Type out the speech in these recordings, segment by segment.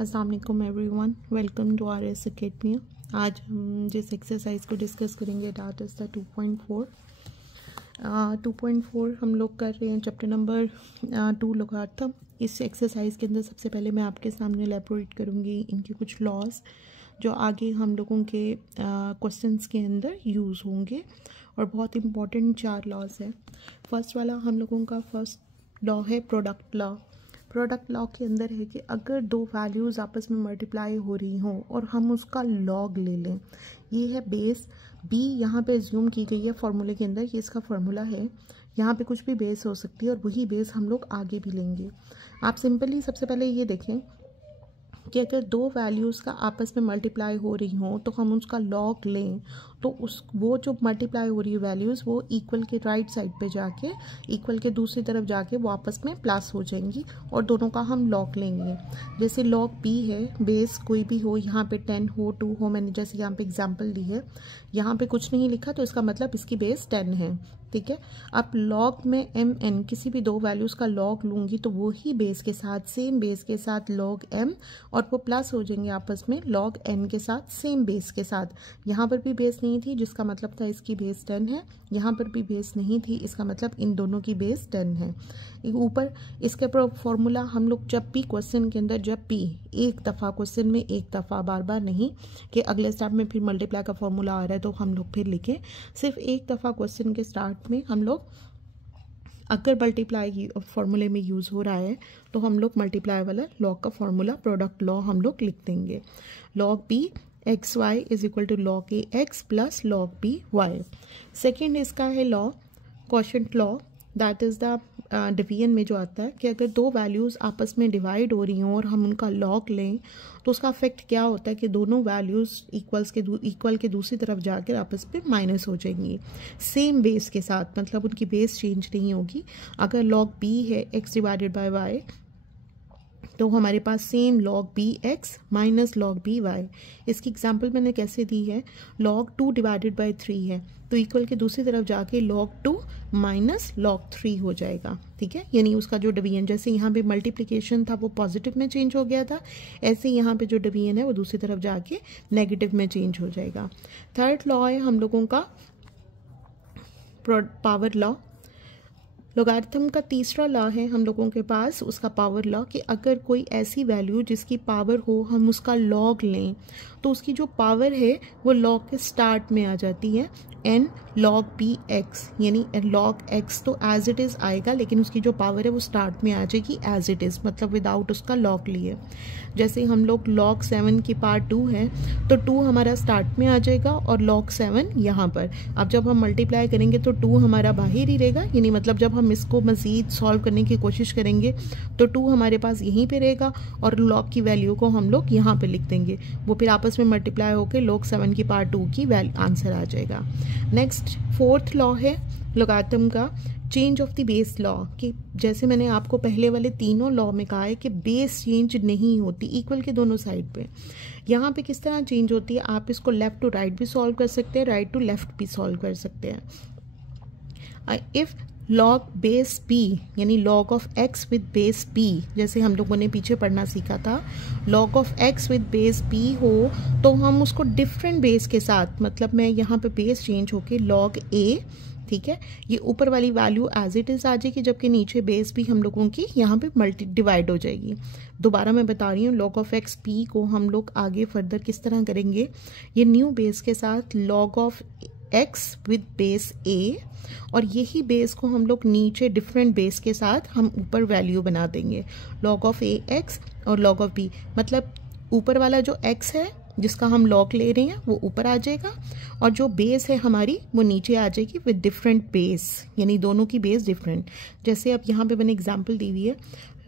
अस्सलाम वालेकुम everyone, welcome to RS academy. आज हम जिस एक्सरसाइज को डिस्कस करेंगे दैट इज़ द 2.4। 2.4 हम लोग कर रहे हैं चैप्टर नंबर 2 लोगारिथम। इस एक्सरसाइज के अंदर सबसे पहले मैं आपके सामने एलैबोरेट करूँगी इनके कुछ लॉज जो आगे हम लोगों के क्वेश्चंस के अंदर यूज़ होंगे, और बहुत इंपॉर्टेंट 4 लॉज है। फर्स्ट वाला हम लोगों का फर्स्ट लॉ है प्रोडक्ट लॉ। प्रोडक्ट लॉ के अंदर है कि अगर दो वैल्यूज़ आपस में मल्टीप्लाई हो रही हों और हम उसका लॉग ले लें, ये है बेस बी, यहाँ पे एज्यूम की गई है फॉर्मूले के अंदर, ये इसका फॉर्मूला है। यहाँ पे कुछ भी बेस हो सकती है और वही बेस हम लोग आगे भी लेंगे। आप सिंपली सबसे पहले ये देखें कि अगर दो वैल्यूज़ का आपस में मल्टीप्लाई हो रही हों तो हम उसका लॉग लें, तो वो जो मल्टीप्लाई हो रही है वैल्यूज़ वो इक्वल के राइट साइड पे जाके इक्वल के दूसरी तरफ जाके वो आपस में प्लस हो जाएंगी और दोनों का हम लॉग लेंगे। जैसे लॉग बी है, बेस कोई भी हो, यहाँ पे 10 हो, 2 हो, मैंने जैसे यहाँ पे एग्जांपल दी है, यहाँ पे कुछ नहीं लिखा तो इसका मतलब इसकी बेस 10 है, ठीक है। अब लॉग में एम एन किसी भी दो वैल्यूज़ का लॉग लूँगी तो वही बेस के साथ सेम बेस के साथ लॉग एम, और वो प्लस हो जाएंगे आपस में लॉग एन के साथ सेम बेस के साथ। यहाँ पर भी बेस नहीं थी जिसका मतलब था इसकी बेस 10 है, यहाँ पर भी बेस नहीं थी इसका मतलब इन दोनों की बेस 10 है। ऊपर इसके फॉर्मूला हम लोग जब भी क्वेश्चन के अंदर जब भी एक दफ़ा क्वेश्चन में एक दफ़ा बार बार नहीं कि अगले स्टेप में फिर मल्टीप्लाई का फॉर्मूला आ रहा है तो हम लोग फिर लिखें, सिर्फ एक दफ़ा क्वेश्चन के स्टार्ट में हम लोग अगर मल्टीप्लाई फॉर्मूले में यूज़ हो रहा है तो हम लोग मल्टीप्लाई वाला लॉग का फॉर्मूला प्रोडक्ट लॉ हम लोग लिख देंगे। Log B X Y is equal to log A X plus log B Y. Second इसका है law quotient law, that is the division में जो आता है कि अगर दो वैल्यूज़ आपस में डिवाइड हो रही हों और हम उनका लॉग लें तो उसका इफेक्ट क्या होता है कि दोनों वैल्यूज़ इक्वल के दूसरी तरफ जाकर आपस में माइनस हो जाएंगी सेम बेस के साथ, मतलब उनकी बेस चेंज नहीं होगी। अगर लॉग बी है एक्स डिवाइडेड बाय वाई तो हमारे पास same log B x minus log B y. इसकी एग्जांपल मैंने कैसे दी है, लॉग 2 डिवाइडेड बाय 3 है तो इक्वल के दूसरी तरफ जाके लॉग 2 माइनस लॉग 3 हो जाएगा, ठीक है। यानी उसका जो डिवीजन, जैसे यहाँ पे मल्टीप्लिकेशन था वो पॉजिटिव में चेंज हो गया था, ऐसे यहाँ पे जो डिवीजन है वो दूसरी तरफ जाके नेगेटिव में चेंज हो जाएगा। थर्ड लॉ है हम लोगों का पावर लॉ। लोगारिथम का तीसरा लॉ है हम लोगों के पास उसका पावर लॉ, कि अगर कोई ऐसी वैल्यू जिसकी पावर हो हम उसका लॉग लें तो उसकी जो पावर है वो लॉग के स्टार्ट में आ जाती है एन लॉग बी एक्स, यानी लॉग एक्स तो एज इट इज़ आएगा लेकिन उसकी जो पावर है वो स्टार्ट में आ जाएगी एज इट इज़, मतलब विदाउट उसका लॉग लिए। जैसे हम लोग लॉग 7 की पार्ट 2 है तो 2 हमारा स्टार्ट में आ जाएगा और लॉग 7 यहाँ पर। अब जब हम मल्टीप्लाई करेंगे तो 2 हमारा बाहर ही रहेगा, यानी मतलब जब हम इसको मज़ीद सॉल्व करने की कोशिश करेंगे तो 2 हमारे पास यहीं पे रहेगा और लॉग की वैल्यू को हम लोग यहाँ पे लिख देंगे, वो फिर आपस में मल्टीप्लाई होकर लॉग 7 की पार्ट 2 की आंसर आ जाएगा। नेक्स्ट फोर्थ लॉ है लोगारिथम का change of the base law, कि जैसे मैंने आपको पहले वाले तीनों लॉ में कहा है कि बेस चेंज नहीं होती इक्वल के दोनों साइड पे। यहाँ पे किस तरह चेंज होती है, आप इसको लेफ्ट टू राइट भी सॉल्व कर सकते हैं, राइट टू लेफ्ट भी सॉल्व कर सकते हैं। इफ़ लॉग बेस बी यानी log of x with base B, जैसे हम लोगों ने पीछे पढ़ना सीखा था, log of x with base B हो तो हम उसको डिफरेंट बेस के साथ, मतलब मैं यहाँ पे बेस चेंज होके लॉग ए, ठीक है, ये ऊपर वाली वैल्यू एज इट इज़ आ जाएगी जबकि नीचे बेस भी हम लोगों की यहाँ पे डिवाइड हो जाएगी। दोबारा मैं बता रही हूँ, लॉग ऑफ एक्स पी को हम लोग आगे फर्दर किस तरह करेंगे, ये न्यू बेस के साथ log of x with base a, और यही बेस को हम लोग नीचे डिफरेंट बेस के साथ हम ऊपर वैल्यू बना देंगे लॉग ऑफ ए एक्स और लॉग ऑफ बी, मतलब ऊपर वाला जो एक्स है जिसका हम लॉग ले रहे हैं वो ऊपर आ जाएगा और जो बेस है हमारी वो नीचे आ जाएगी विद डिफरेंट बेस, यानी दोनों की बेस डिफरेंट। जैसे अब यहाँ पे मैंने एग्जांपल दी हुई है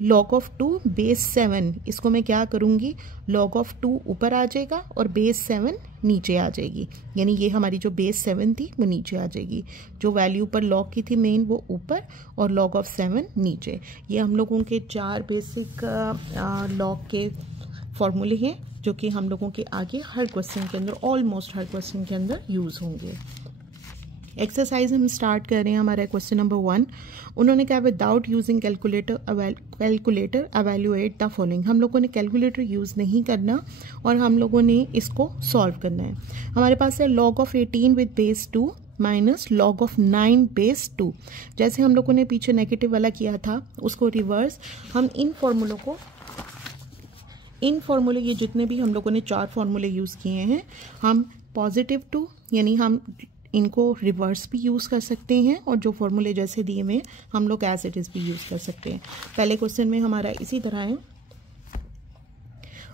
लॉग ऑफ 2 बेस 7, इसको मैं क्या करूँगी, लॉग ऑफ 2 ऊपर आ जाएगा और बेस 7 नीचे आ जाएगी, यानी ये हमारी जो बेस 7 थी वो नीचे आ जाएगी, जो वैल्यू पर लॉग की थी मेन वो ऊपर और लॉग ऑफ 7 नीचे। ये हम लोगों के 4 बेसिक लॉग के फॉर्मूले हैं जो कि हम लोगों के आगे हर क्वेश्चन के अंदर, ऑलमोस्ट हर क्वेश्चन के अंदर यूज़ होंगे। एक्सरसाइज हम स्टार्ट कर रहे हैं, हमारा क्वेश्चन नंबर 1। उन्होंने कहा without using calculator evaluate the following. हम लोगों ने कैलकुलेटर यूज़ नहीं करना और हम लोगों ने इसको सॉल्व करना है। हमारे पास है log of 18 with base 2 minus log of 9 base 2। जैसे हम लोगों ने पीछे नेगेटिव वाला किया था उसको रिवर्स हम इन फॉर्मूले ये जितने भी हम लोगों ने 4 फॉर्मूले यूज़ किए हैं, हम पॉजिटिव 2 यानी हम इनको रिवर्स भी यूज़ कर सकते हैं और जो फॉर्मूले जैसे दिए हुए हम लोग एज इट इज़ भी यूज़ कर सकते हैं। पहले क्वेश्चन में हमारा इसी तरह है।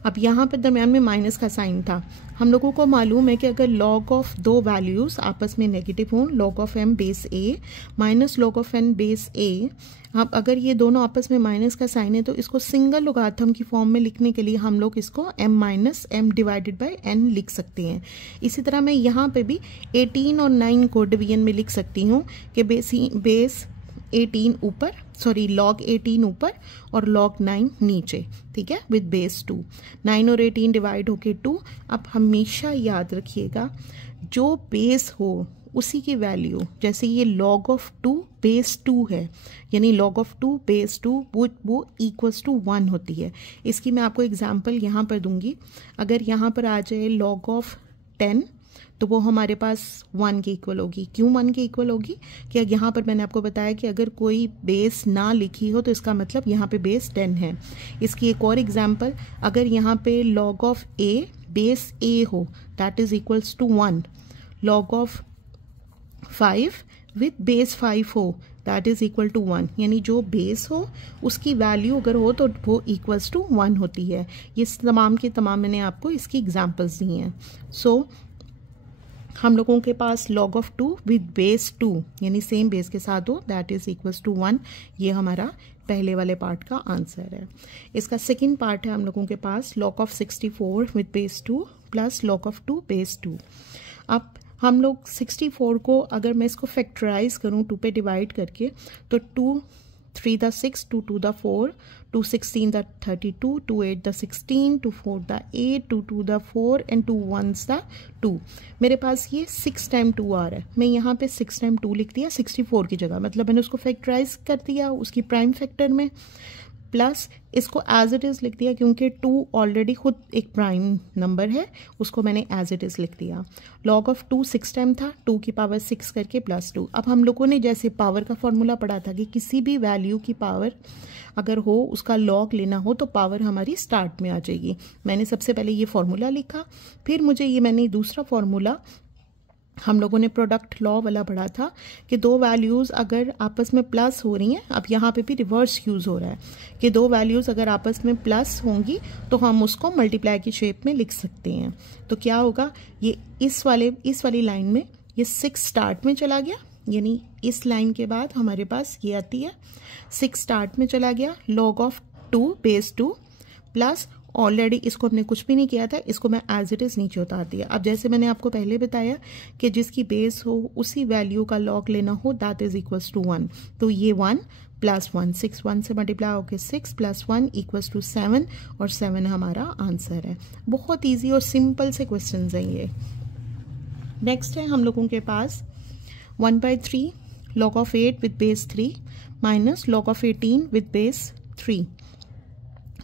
अब यहाँ पर दरम्यान में माइनस का साइन था। हम लोगों को मालूम है कि अगर log ऑफ दो वैल्यूज़ आपस में नेगेटिव हों, log of m base a minus log of n base a, अब अगर ये दोनों आपस में माइनस का साइन है तो इसको सिंगल लोगारिथम की फॉर्म में लिखने के लिए हम लोग इसको m minus m divided by n लिख सकते हैं। इसी तरह मैं यहाँ पे भी 18 और 9 को डिवीजन में लिख सकती हूँ कि बेस 18 ऊपर, सॉरी log 18 ऊपर और log 9 नीचे, ठीक है, विद बेस 2। 9 और 18 डिवाइड होके 2। अब हमेशा याद रखिएगा जो बेस हो उसी की वैल्यू, जैसे ये log ऑफ 2 बेस 2 है यानी log ऑफ 2 बेस 2 वो इक्वल्स टू 1 होती है। इसकी मैं आपको एग्जांपल यहाँ पर दूंगी। अगर यहाँ पर आ जाए log ऑफ 10 तो वो हमारे पास 1 के इक्वल होगी। क्यों 1 के इक्वल होगी? कि यहाँ पर मैंने आपको बताया कि अगर कोई बेस ना लिखी हो तो इसका मतलब यहाँ पे बेस 10 है। इसकी एक और एग्जांपल, अगर यहाँ पे log of a base a हो that is equals to 1, log of 5 with base 5 हो दैट इज इक्वल टू 1, यानी जो बेस हो उसकी वैल्यू अगर हो तो वो इक्वल्स टू 1 होती है। ये तमाम के तमाम मैंने आपको इसकी एग्जांपल्स दी हैं। सो हम लोगों के पास log ऑफ 2 विद बेस 2 यानी सेम बेस के साथ हो दैट इज इक्वल्स टू 1। ये हमारा पहले वाले पार्ट का आंसर है। इसका सेकंड पार्ट है हम लोगों के पास log of 64 with base 2 plus log of 2 base 2। अब हम लोग 64 को अगर मैं इसको फैक्टराइज करूं 2 पे डिवाइड करके तो 2 3 the 6, 2 2 the 4, 2 16 the 32, 2 8 the 16, 2 4 the 8, 2 2 the 4 and 2 1s the 2। मेरे पास ये 6 टाइम 2 आ रहा है। मैं यहाँ पे 6 टाइम 2 लिख दिया 64 की जगह, मतलब मैंने उसको फैक्टराइज कर दिया उसकी प्राइम फैक्टर में, प्लस इसको एज इट इज़ लिख दिया क्योंकि 2 ऑलरेडी खुद एक प्राइम नंबर है, उसको मैंने एज इट इज़ लिख दिया। log ऑफ 2 6 टाइम था, 2 की पावर 6 करके प्लस 2। अब हम लोगों ने जैसे पावर का फॉर्मूला पढ़ा था कि किसी भी वैल्यू की पावर अगर हो उसका log लेना हो तो पावर हमारी स्टार्ट में आ जाएगी। मैंने सबसे पहले ये फॉर्मूला लिखा, फिर मैंने दूसरा फॉर्मूला हम लोगों ने प्रोडक्ट लॉ वाला पढ़ा था कि दो वैल्यूज़ अगर आपस में प्लस हो रही हैं, अब यहाँ पे भी रिवर्स यूज़ हो रहा है कि दो वैल्यूज़ अगर आपस में प्लस होंगी तो हम उसको मल्टीप्लाई की शेप में लिख सकते हैं। तो क्या होगा, ये इस वाली लाइन में ये 6 स्टार्ट में चला गया, यानी इस लाइन के बाद हमारे पास ये आती है 6 स्टार्ट में चला गया, log of 2 base 2 plus already इसको हमने कुछ भी नहीं किया था, इसको मैं एज इट इज़ नीचे उतार दिया। अब जैसे मैंने आपको पहले बताया कि जिसकी बेस हो उसी वैल्यू का log लेना हो दैट इज इक्वल्स टू 1, तो ये 1 प्लस 1, 6 1 से मल्टीप्लाई होकर 6 प्लस 1 इक्वल्स टू 7 और 7 हमारा आंसर है। बहुत ईजी और सिंपल से क्वेश्चन हैं ये। नेक्स्ट है हम लोगों के पास 1/3 log of 8 with base 3 minus log of 18 with base 3।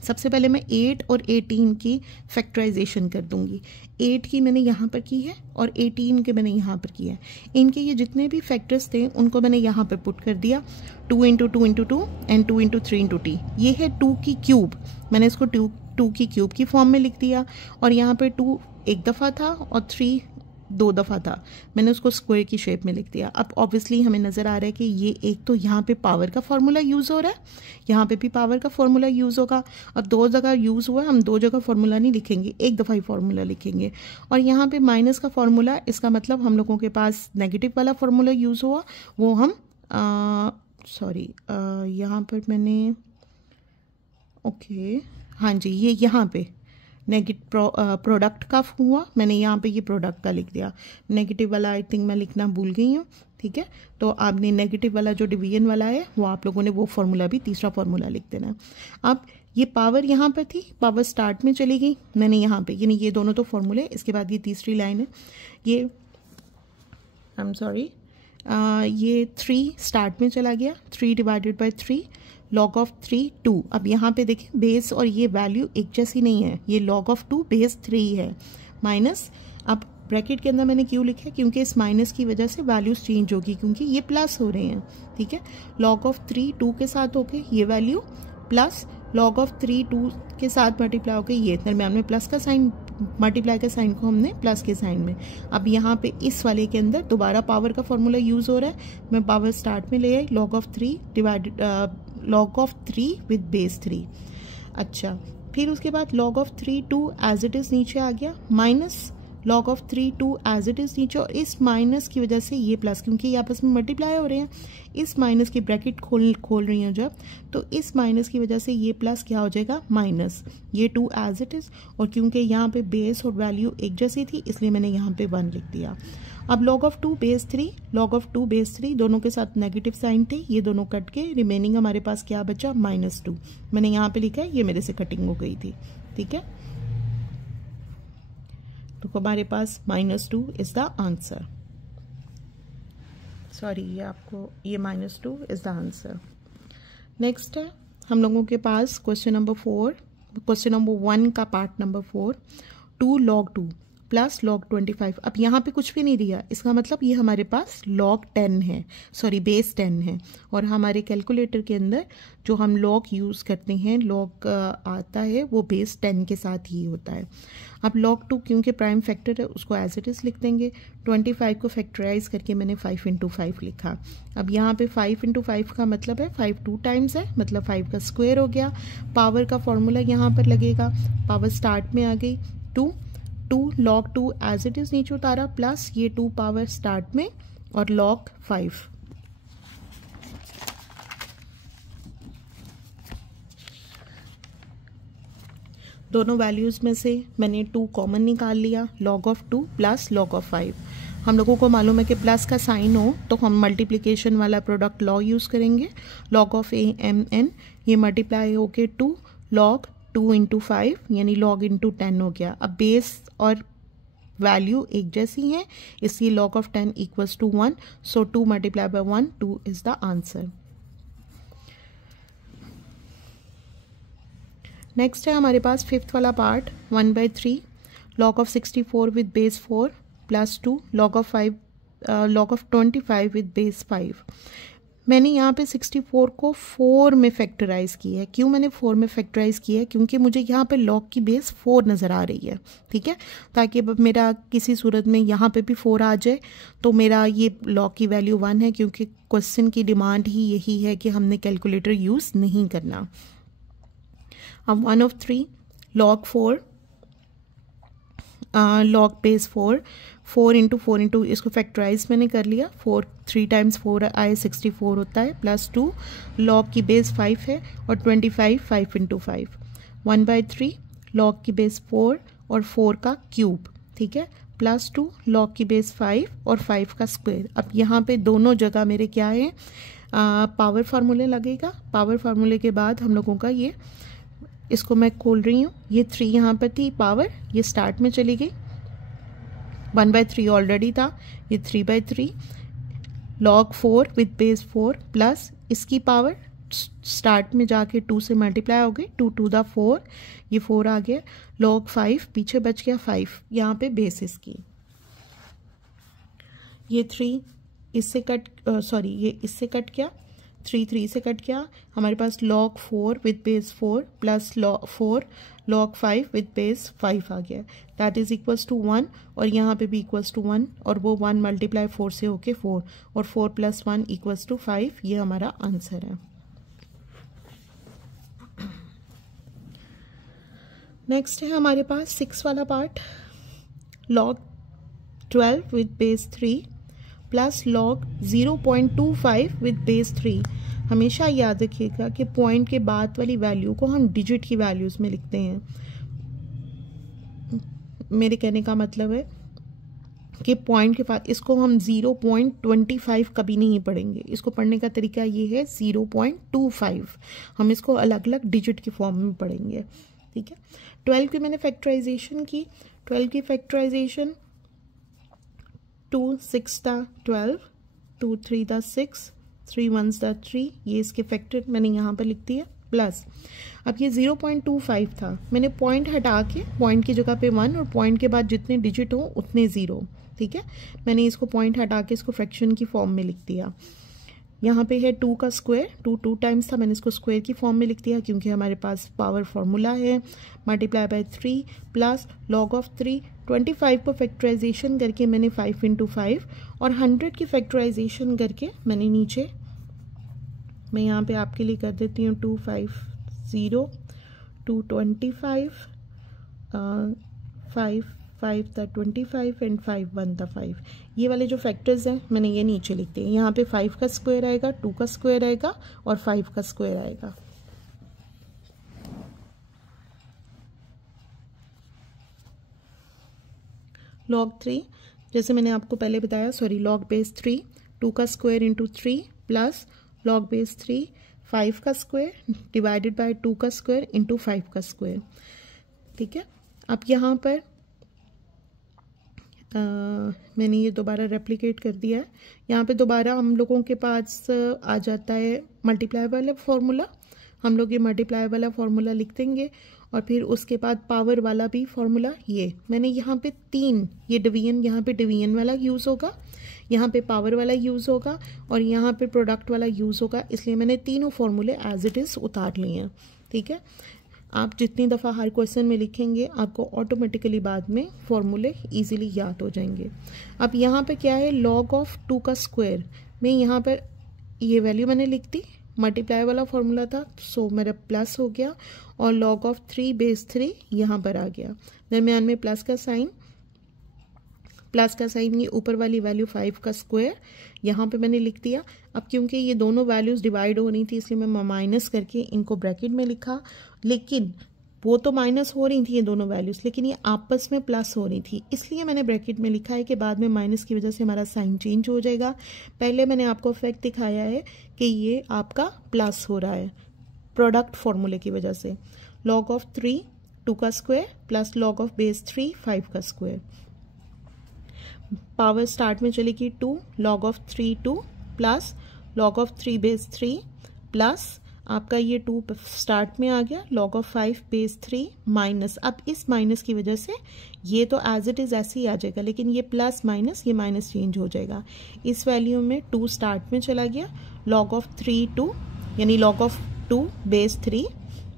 सबसे पहले मैं 8 और 18 की फैक्टराइजेशन कर दूंगी। 8 की मैंने यहाँ पर की है और 18 के मैंने यहाँ पर किया है। इनके ये जितने भी फैक्टर्स थे उनको मैंने यहाँ पर पुट कर दिया, 2 × 2 × 2 एंड 2 × 3 × t। ये है 2 की क्यूब, मैंने इसको 2 की क्यूब की फॉर्म में लिख दिया और यहाँ पर 2 एक दफ़ा था और 3 2 दफ़ा था, मैंने उसको स्क्वायर की शेप में लिख दिया। अब ऑब्वियसली हमें नज़र आ रहा है कि ये एक तो यहाँ पे पावर का फॉर्मूला यूज़ हो रहा है, यहाँ पे भी पावर का फॉर्मूला यूज़ होगा और 2 जगह यूज़ हुआ, हम 2 जगह फॉर्मूला नहीं लिखेंगे, एक दफ़ा ही फॉर्मूला लिखेंगे। और यहाँ पे माइनस का फॉर्मूला, इसका मतलब हम लोगों के पास नेगेटिव वाला फॉर्मूला यूज़ हुआ, वो हम यहाँ पर मैंने ओके हाँ जी, ये यहाँ पे नेगेटिव प्रोडक्ट का हुआ, मैंने यहाँ पे ये प्रोडक्ट का लिख दिया। नेगेटिव वाला आई थिंक मैं लिखना भूल गई हूँ, ठीक है। तो आपने नेगेटिव वाला जो डिवीजन वाला है वो आप लोगों ने वो फॉर्मूला भी तीसरा फॉर्मूला लिख देना है। अब ये पावर यहाँ पर थी, पावर स्टार्ट में चली गई, मैंने यहाँ पे, यानी ये दोनों तो फॉर्मूले, इसके बाद ये तीसरी लाइन है, ये आई एम सॉरी, ये 3 स्टार्ट में चला गया, 3 डिवाइडेड बाय 3 log ऑफ 3 2। अब यहाँ पे देखें बेस और ये वैल्यू एक जैसी नहीं है, ये log ऑफ 2 बेस 3 है माइनस। अब ब्रैकेट के अंदर मैंने क्यों लिखा है, क्योंकि इस माइनस की वजह से वैल्यूज चेंज होगी, क्योंकि ये प्लस हो रहे हैं, ठीक है। log ऑफ 3 2 के साथ होके ये वैल्यू प्लस log ऑफ 3 2 के साथ मल्टीप्लाई होके ये, दरम्यान में प्लस का साइन, मल्टीप्लाई के साइन को हमने प्लस के साइन में। अब यहाँ पे इस वाले के अंदर दोबारा पावर का फॉर्मूला यूज हो रहा है, मैं पावर स्टार्ट में ले आई, log of 3 divided log of 3 with base 3। अच्छा, फिर उसके बाद log of 3 2 as it is नीचे आ गया, minus log of 3 2 as it is नीचे, और इस माइनस की वजह से ये प्लस, क्योंकि ये आपस में मल्टीप्लाई हो रहे हैं, इस माइनस की ब्रैकेट खोल रही हूँ जब, तो इस माइनस की वजह से ये प्लस क्या हो जाएगा माइनस, ये 2 एज इट इज, और क्योंकि यहाँ पे बेस और वैल्यू एक जैसी थी इसलिए मैंने यहाँ पे 1 लिख दिया। अब log of 2 base 3, log of 2 base 3 दोनों के साथ नेगेटिव साइन थे, ये दोनों कट के रिमेनिंग हमारे पास क्या बचा -2। मैंने यहाँ पे लिखा है, ये मेरे से कटिंग हो गई थी, ठीक है। तो हमारे पास -2 इज द आंसर। सॉरी, ये आपको ये -2 इज द आंसर। नेक्स्ट है हम लोगों के पास क्वेश्चन नंबर 4, क्वेश्चन नंबर 1 का part number 4, 2 log 2 plus log 25। अब यहाँ पे कुछ भी नहीं दिया, इसका मतलब ये हमारे पास log 10 है, सॉरी बेस 10 है, और हमारे कैलकुलेटर के अंदर जो हम log यूज़ करते हैं, log आता है वो बेस 10 के साथ ही होता है। अब log 2 क्योंकि प्राइम फैक्टर है उसको एज इट इज़ लिख देंगे, 25 को फैक्टराइज करके मैंने 5 × 5 लिखा। अब यहाँ पे 5 × 5 का मतलब है 5 2 टाइम्स है, मतलब 5 का स्क्वायर हो गया। पावर का फॉर्मूला यहाँ पर लगेगा, पावर स्टार्ट में आ गई 2 log 2 एज इट इज नीचे उतारा, प्लस ये 2 पावर स्टार्ट में और log 5। दोनों वैल्यूज में से मैंने 2 कॉमन निकाल लिया, log of 2 plus log of 5। हम लोगों को मालूम है कि प्लस का साइन हो तो हम मल्टीप्लिकेशन वाला प्रोडक्ट लॉ यूज करेंगे, log ऑफ AMN, ये मल्टीप्लाई होके 2 log 2 × 5 यानी log × 10 हो गया। अब बेस और वैल्यू एक जैसी हैं, इसलिए log of 10 equals to 1, so 2 multiply by 1, 2 is the answer. Next है हमारे पास 5th वाला part, 1/3 log of 64 with base 4 plus 2 log of 25 with base 5। मैंने यहाँ पे 64 को 4 में फैक्टराइज किया है। क्यों मैंने 4 में फैक्टराइज किया है, क्योंकि मुझे यहाँ पे log की बेस 4 नज़र आ रही है, ठीक है, ताकि अब मेरा किसी सूरत में यहाँ पे भी 4 आ जाए तो मेरा ये log की वैल्यू 1 है, क्योंकि क्वेश्चन की डिमांड ही यही है कि हमने कैलकुलेटर यूज़ नहीं करना। अब 1/3 log 4 log बेस 4 × 4 × इसको फैक्टराइज मैंने कर लिया, 4 3 टाइम्स 4 आए 64 होता है, प्लस 2 log की बेस 5 है और 25 5 × 5, 1/3 log की बेस 4 और 4 का क्यूब, ठीक है, प्लस 2 log की बेस 5 और 5 का स्क्वायर। अब यहाँ पे दोनों जगह मेरे क्या है, पावर फार्मूले लगेगा। पावर फार्मूले के बाद हम लोगों का ये, इसको मैं खोल रही हूँ, ये 3 यहाँ पर थी पावर, ये स्टार्ट में चली गई, 1/3 ऑलरेडी था, ये 3/3 log 4 विद बेस 4 प्लस इसकी पावर स्टार्ट में जाके 2 से मल्टीप्लाई हो गई, 2 × 2 4, ये 4 आ गया, log 5 पीछे बच गया 5, यहाँ पे बेस इसकी, ये 3 इससे कट, सॉरी ये इससे कट गया, 3 3 से कट गया, हमारे पास log 4 with base 4 plus log 5 with base 5 आ गया, दैट इज इक्वल्स टू 1, और यहाँ पे भी इक्वल्स टू 1, और वो 1 मल्टीप्लाई 4 से होके 4, और 4 + 1 इक्वल्स टू 5, ये हमारा आंसर है। नेक्स्ट है हमारे पास 6 वाला part, log 12 with base 3 plus log 0.25 with base 3। हमेशा याद रखिएगा कि पॉइंट के बाद वाली वैल्यू को हम डिजिट की वैल्यूज़ में लिखते हैं। मेरे कहने का मतलब है कि पॉइंट के बाद इसको हम 0.25 कभी नहीं पढ़ेंगे, इसको पढ़ने का तरीका ये है 0.25, हम इसको अलग अलग डिजिट की फॉर्म में पढ़ेंगे, ठीक है। 12 की मैंने फैक्टराइजेशन की, 12 की फैक्टराइजेशन 2 6 12, 2 3 दा 6, 3 1 दा 3, ये इसके फैक्टर मैंने यहाँ पर लिख दिया प्लस। अब ये 0.25 था, मैंने पॉइंट हटा के पॉइंट की जगह पे 1 और पॉइंट के बाद जितने डिजिट हो उतने 0, ठीक है। मैंने इसको पॉइंट हटा के इसको फ्रैक्शन की फॉर्म में लिख दिया। यहाँ पे है 2 का स्क्वायर, 2 टाइम्स था, मैंने इसको स्क्वायर की फॉर्म में लिख दिया क्योंकि हमारे पास पावर फार्मूला है। Multiply by 3 plus log of 3, 25 को फैक्टराइजेशन करके मैंने 5 × 5 और 100 की फैक्टराइजेशन करके मैंने नीचे, मैं यहाँ पे आपके लिए कर देती हूँ 250, 225, 5 5 दा 25 एंड 5 1 दा 5। ये वाले जो फैक्टर्स हैं मैंने ये नीचे लिख दिए। यहाँ पे 5 का स्क्वायर आएगा, 2 का स्क्वायर आएगा और 5 का स्क्वायर आएगा। log 3 जैसे मैंने आपको पहले बताया, सॉरी log बेस 3, 2 का square into 3 plus log base 3 5 का स्क्वायर डिवाइडेड बाय 2 का स्क्वायर इंटू 5 का स्क्वायर, ठीक है। अब यहाँ पर मैंने ये दोबारा रेप्लिकेट कर दिया है। यहाँ पे दोबारा हम लोगों के पास आ जाता है मल्टीप्लाई वाला फॉर्मूला। हम लोग ये मल्टीप्लाई वाला फॉर्मूला लिख देंगे और फिर उसके बाद पावर वाला भी फॉर्मूला। ये मैंने यहाँ पे 3, ये डिवीजन, यहाँ पे डिवीजन वाला यूज़ होगा, यहाँ पे पावर वाला यूज़ होगा और यहाँ पे प्रोडक्ट वाला यूज़ होगा, इसलिए मैंने तीनों फॉर्मूले एज इट इज़ उतार लिए हैं, ठीक है। आप जितनी दफ़ा हर क्वेश्चन में लिखेंगे आपको ऑटोमेटिकली बाद में फॉर्मूले इजीली याद हो जाएंगे। अब यहाँ पे क्या है, लॉग ऑफ 2 का स्क्वायर, मैं यहाँ पर ये वैल्यू मैंने लिख दी, मल्टीप्लाई वाला फॉर्मूला था सो मेरा प्लस हो गया और लॉग ऑफ 3 बेस 3 यहाँ पर आ गया। दरमियान में प्लस का साइन, ये ऊपर वाली वैल्यू 5 का स्क्वायर यहाँ पे मैंने लिख दिया। अब क्योंकि ये दोनों वैल्यूज़ डिवाइड हो रही थी इसलिए मैं माइनस करके इनको ब्रैकेट में लिखा, लेकिन वो तो माइनस हो रही थी ये दोनों वैल्यूज़, लेकिन ये आपस में प्लस हो रही थी, इसलिए मैंने ब्रैकेट में लिखा है कि बाद में माइनस की वजह से हमारा साइन चेंज हो जाएगा। पहले मैंने आपको फैक्ट दिखाया है कि ये आपका प्लस हो रहा है प्रोडक्ट फॉर्मूले की वजह से। लॉग ऑफ 3 2 का square plus log of base 3 5 का स्क्वायर, पावर स्टार्ट में चलेगी 2, log of 3 2 plus log of 3 base 3 plus आपका ये 2 स्टार्ट में आ गया, लॉग ऑफ 5 बेस 3 माइनस। अब इस माइनस की वजह से ये तो एज इट इज़ ऐसे ही आ जाएगा, लेकिन ये प्लस माइनस, ये माइनस चेंज हो जाएगा। इस वैल्यू में 2 स्टार्ट में चला गया, लॉग ऑफ 3 2 यानी लॉग ऑफ 2 बेस 3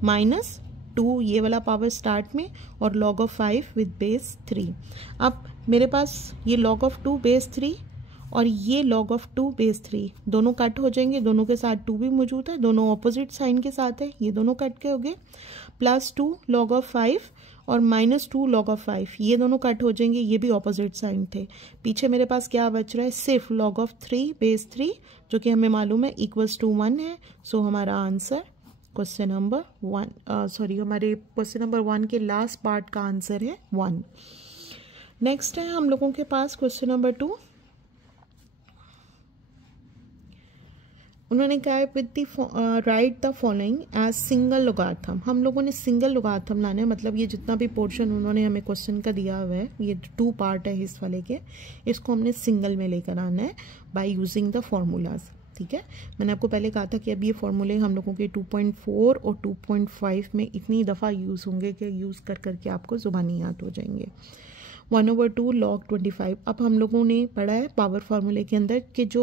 माइनस 2 ये वाला पावर स्टार्ट में और लॉग ऑफ 5 विद बेस 3। अब मेरे पास ये लॉग ऑफ 2 बेस 3 और ये log ऑफ 2 बेस 3 दोनों कट हो जाएंगे, दोनों के साथ 2 भी मौजूद है, दोनों ऑपोजिट साइन के साथ है, ये दोनों कट के हो गए। प्लस 2 log ऑफ 5 और माइनस 2 log ऑफ 5 ये दोनों कट हो जाएंगे, ये भी ऑपोजिट साइन थे। पीछे मेरे पास क्या बच रहा है, सिर्फ log ऑफ 3 बेस 3 जो कि हमें मालूम है इक्वल्स टू 1 है। सो हमारा आंसर क्वेश्चन नंबर 1 हमारे क्वेश्चन नंबर 1 के लास्ट पार्ट का आंसर है 1। नेक्स्ट है हम लोगों के पास क्वेश्चन नंबर 2। उन्होंने कहा है with the right the following as single logarithm. हम लोगों ने सिंगल लोगार्थम लाना है, मतलब ये जितना भी पोर्शन उन्होंने हमें क्वेश्चन का दिया हुआ है, ये 2 पार्ट है इस वाले के, इसको हमने सिंगल में लेकर आना है बाय यूजिंग द फॉर्मूलाज, ठीक है। मैंने आपको पहले कहा था कि अब ये फॉर्मूले हम लोगों के 2.4 और 2.5 में इतनी दफ़ा यूज़ होंगे कि यूज़ कर करके आपको ज़ुबानी याद हो जाएंगे। 1/2 log 25। अब हम लोगों ने पढ़ा है पावर फार्मूले के अंदर कि जो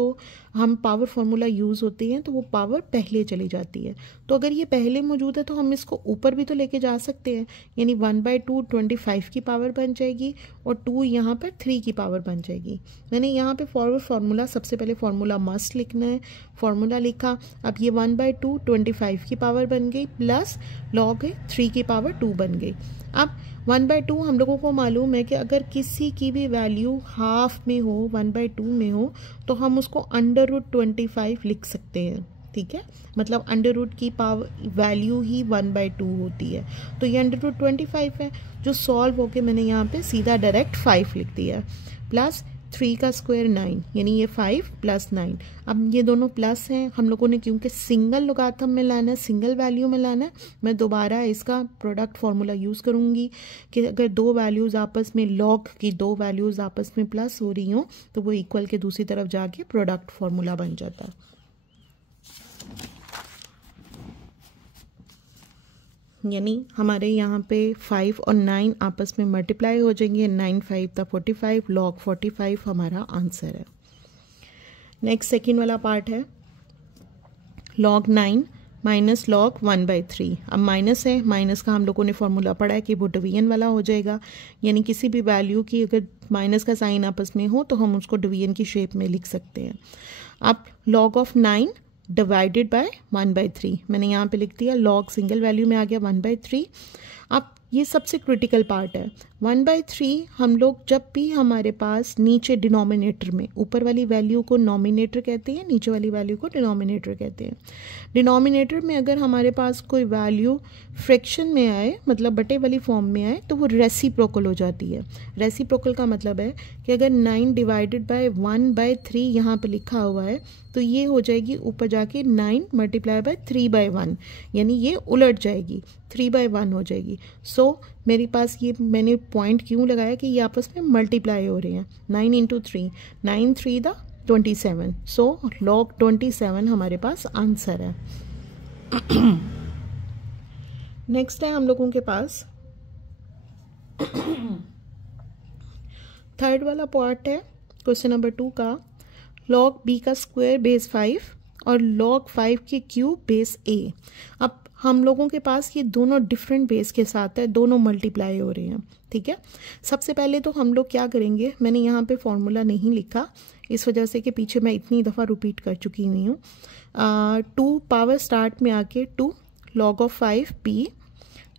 हम पावर फार्मूला यूज़ होती हैं तो वो पावर पहले चली जाती है, तो अगर ये पहले मौजूद है तो हम इसको ऊपर भी तो लेके जा सकते हैं, यानी 1/2 25 की पावर बन जाएगी और 2 यहाँ पर 3 की पावर बन जाएगी। मैंने यहाँ पे फार्मूला सबसे पहले फार्मूला मस्ट लिखना है, फार्मूला लिखा। अब ये 1/2 25 की पावर बन गई प्लस लॉग 3 की पावर 2 बन गई। अब 1/2 हम लोगों को मालूम है कि अगर किसी की भी वैल्यू हाफ में हो, 1/2 में हो, तो हम उसको √25 लिख सकते हैं, ठीक है। मतलब √ की पावर वैल्यू ही 1/2 होती है, तो ये √25 है जो सॉल्व होके मैंने यहाँ पे सीधा डायरेक्ट 5 लिख दिया प्लस 3 का स्क्वायर 9, यानी ये 5 प्लस 9। अब ये दोनों प्लस हैं, हम लोगों ने क्योंकि सिंगल लोगारिथम में लाना है, सिंगल वैल्यू में लाना है, मैं दोबारा इसका प्रोडक्ट फार्मूला यूज़ करूँगी कि अगर दो वैल्यूज़ आपस में, लॉग की दो वैल्यूज़ आपस में प्लस हो रही हों तो वो इक्वल के दूसरी तरफ जाके प्रोडक्ट फार्मूला बन जाता है। यानी हमारे यहाँ पे 5 और 9 आपस में मल्टीप्लाई हो जाएंगे, 9 5 दा 45, लॉग 45 हमारा आंसर है। नेक्स्ट सेकेंड वाला पार्ट है लॉग 9 माइनस लॉग 1/3। अब माइनस है, माइनस का हम लोगों ने फॉर्मूला पढ़ा है कि वो डिवीजन वाला हो जाएगा, यानी किसी भी वैल्यू की अगर माइनस का साइन आपस में हो तो हम उसको डिवीजन की शेप में लिख सकते हैं। अब लॉग ऑफ 9 डिवाइडेड बाय 1/3, मैंने यहाँ पे लिख दिया, लॉग सिंगल वैल्यू में आ गया 1/3। अब ये सबसे क्रिटिकल पार्ट है, 1/3 हम लोग जब भी हमारे पास नीचे डिनोमिनेटर में, ऊपर वाली वैल्यू को नॉमिनेटर कहते हैं, नीचे वाली वैल्यू को डिनोमिनेटर कहते हैं। डिनोमिनेटर में अगर हमारे पास कोई वैल्यू फ्रैक्शन में आए, मतलब बटे वाली फॉर्म में आए, तो वो रेसिप्रोकल हो जाती है। रेसिप्रोकल का मतलब है कि अगर 9 डिवाइडेड बाय 1/3 यहाँ पे लिखा हुआ है तो ये हो जाएगी ऊपर जाके 9 मल्टीप्लाई बाय 3/1, यानी ये उलट जाएगी, 3/1 हो जाएगी। सो मेरे पास ये मैंने पॉइंट क्यों लगाया कि ये आपस में मल्टीप्लाई हो रहे हैं। 9 × 3, 9 3 दा 27, सो लॉग 27 हमारे पास आंसर है। नेक्स्ट है हम लोगों के पास थर्ड वाला पार्ट है क्वेश्चन नंबर 2 का, लॉग b का स्क्वायर बेस 5 और लॉग 5 के क्यूब बेस a। अब हम लोगों के पास ये दोनों डिफरेंट बेस के साथ है, दोनों मल्टीप्लाई हो रहे हैं, ठीक है। सबसे पहले तो हम लोग क्या करेंगे, मैंने यहाँ पे फॉर्मूला नहीं लिखा इस वजह से कि पीछे मैं इतनी दफ़ा रिपीट कर चुकी हुई हूँ। 2 पावर स्टार्ट में आके 2 लॉग ऑफ 5b,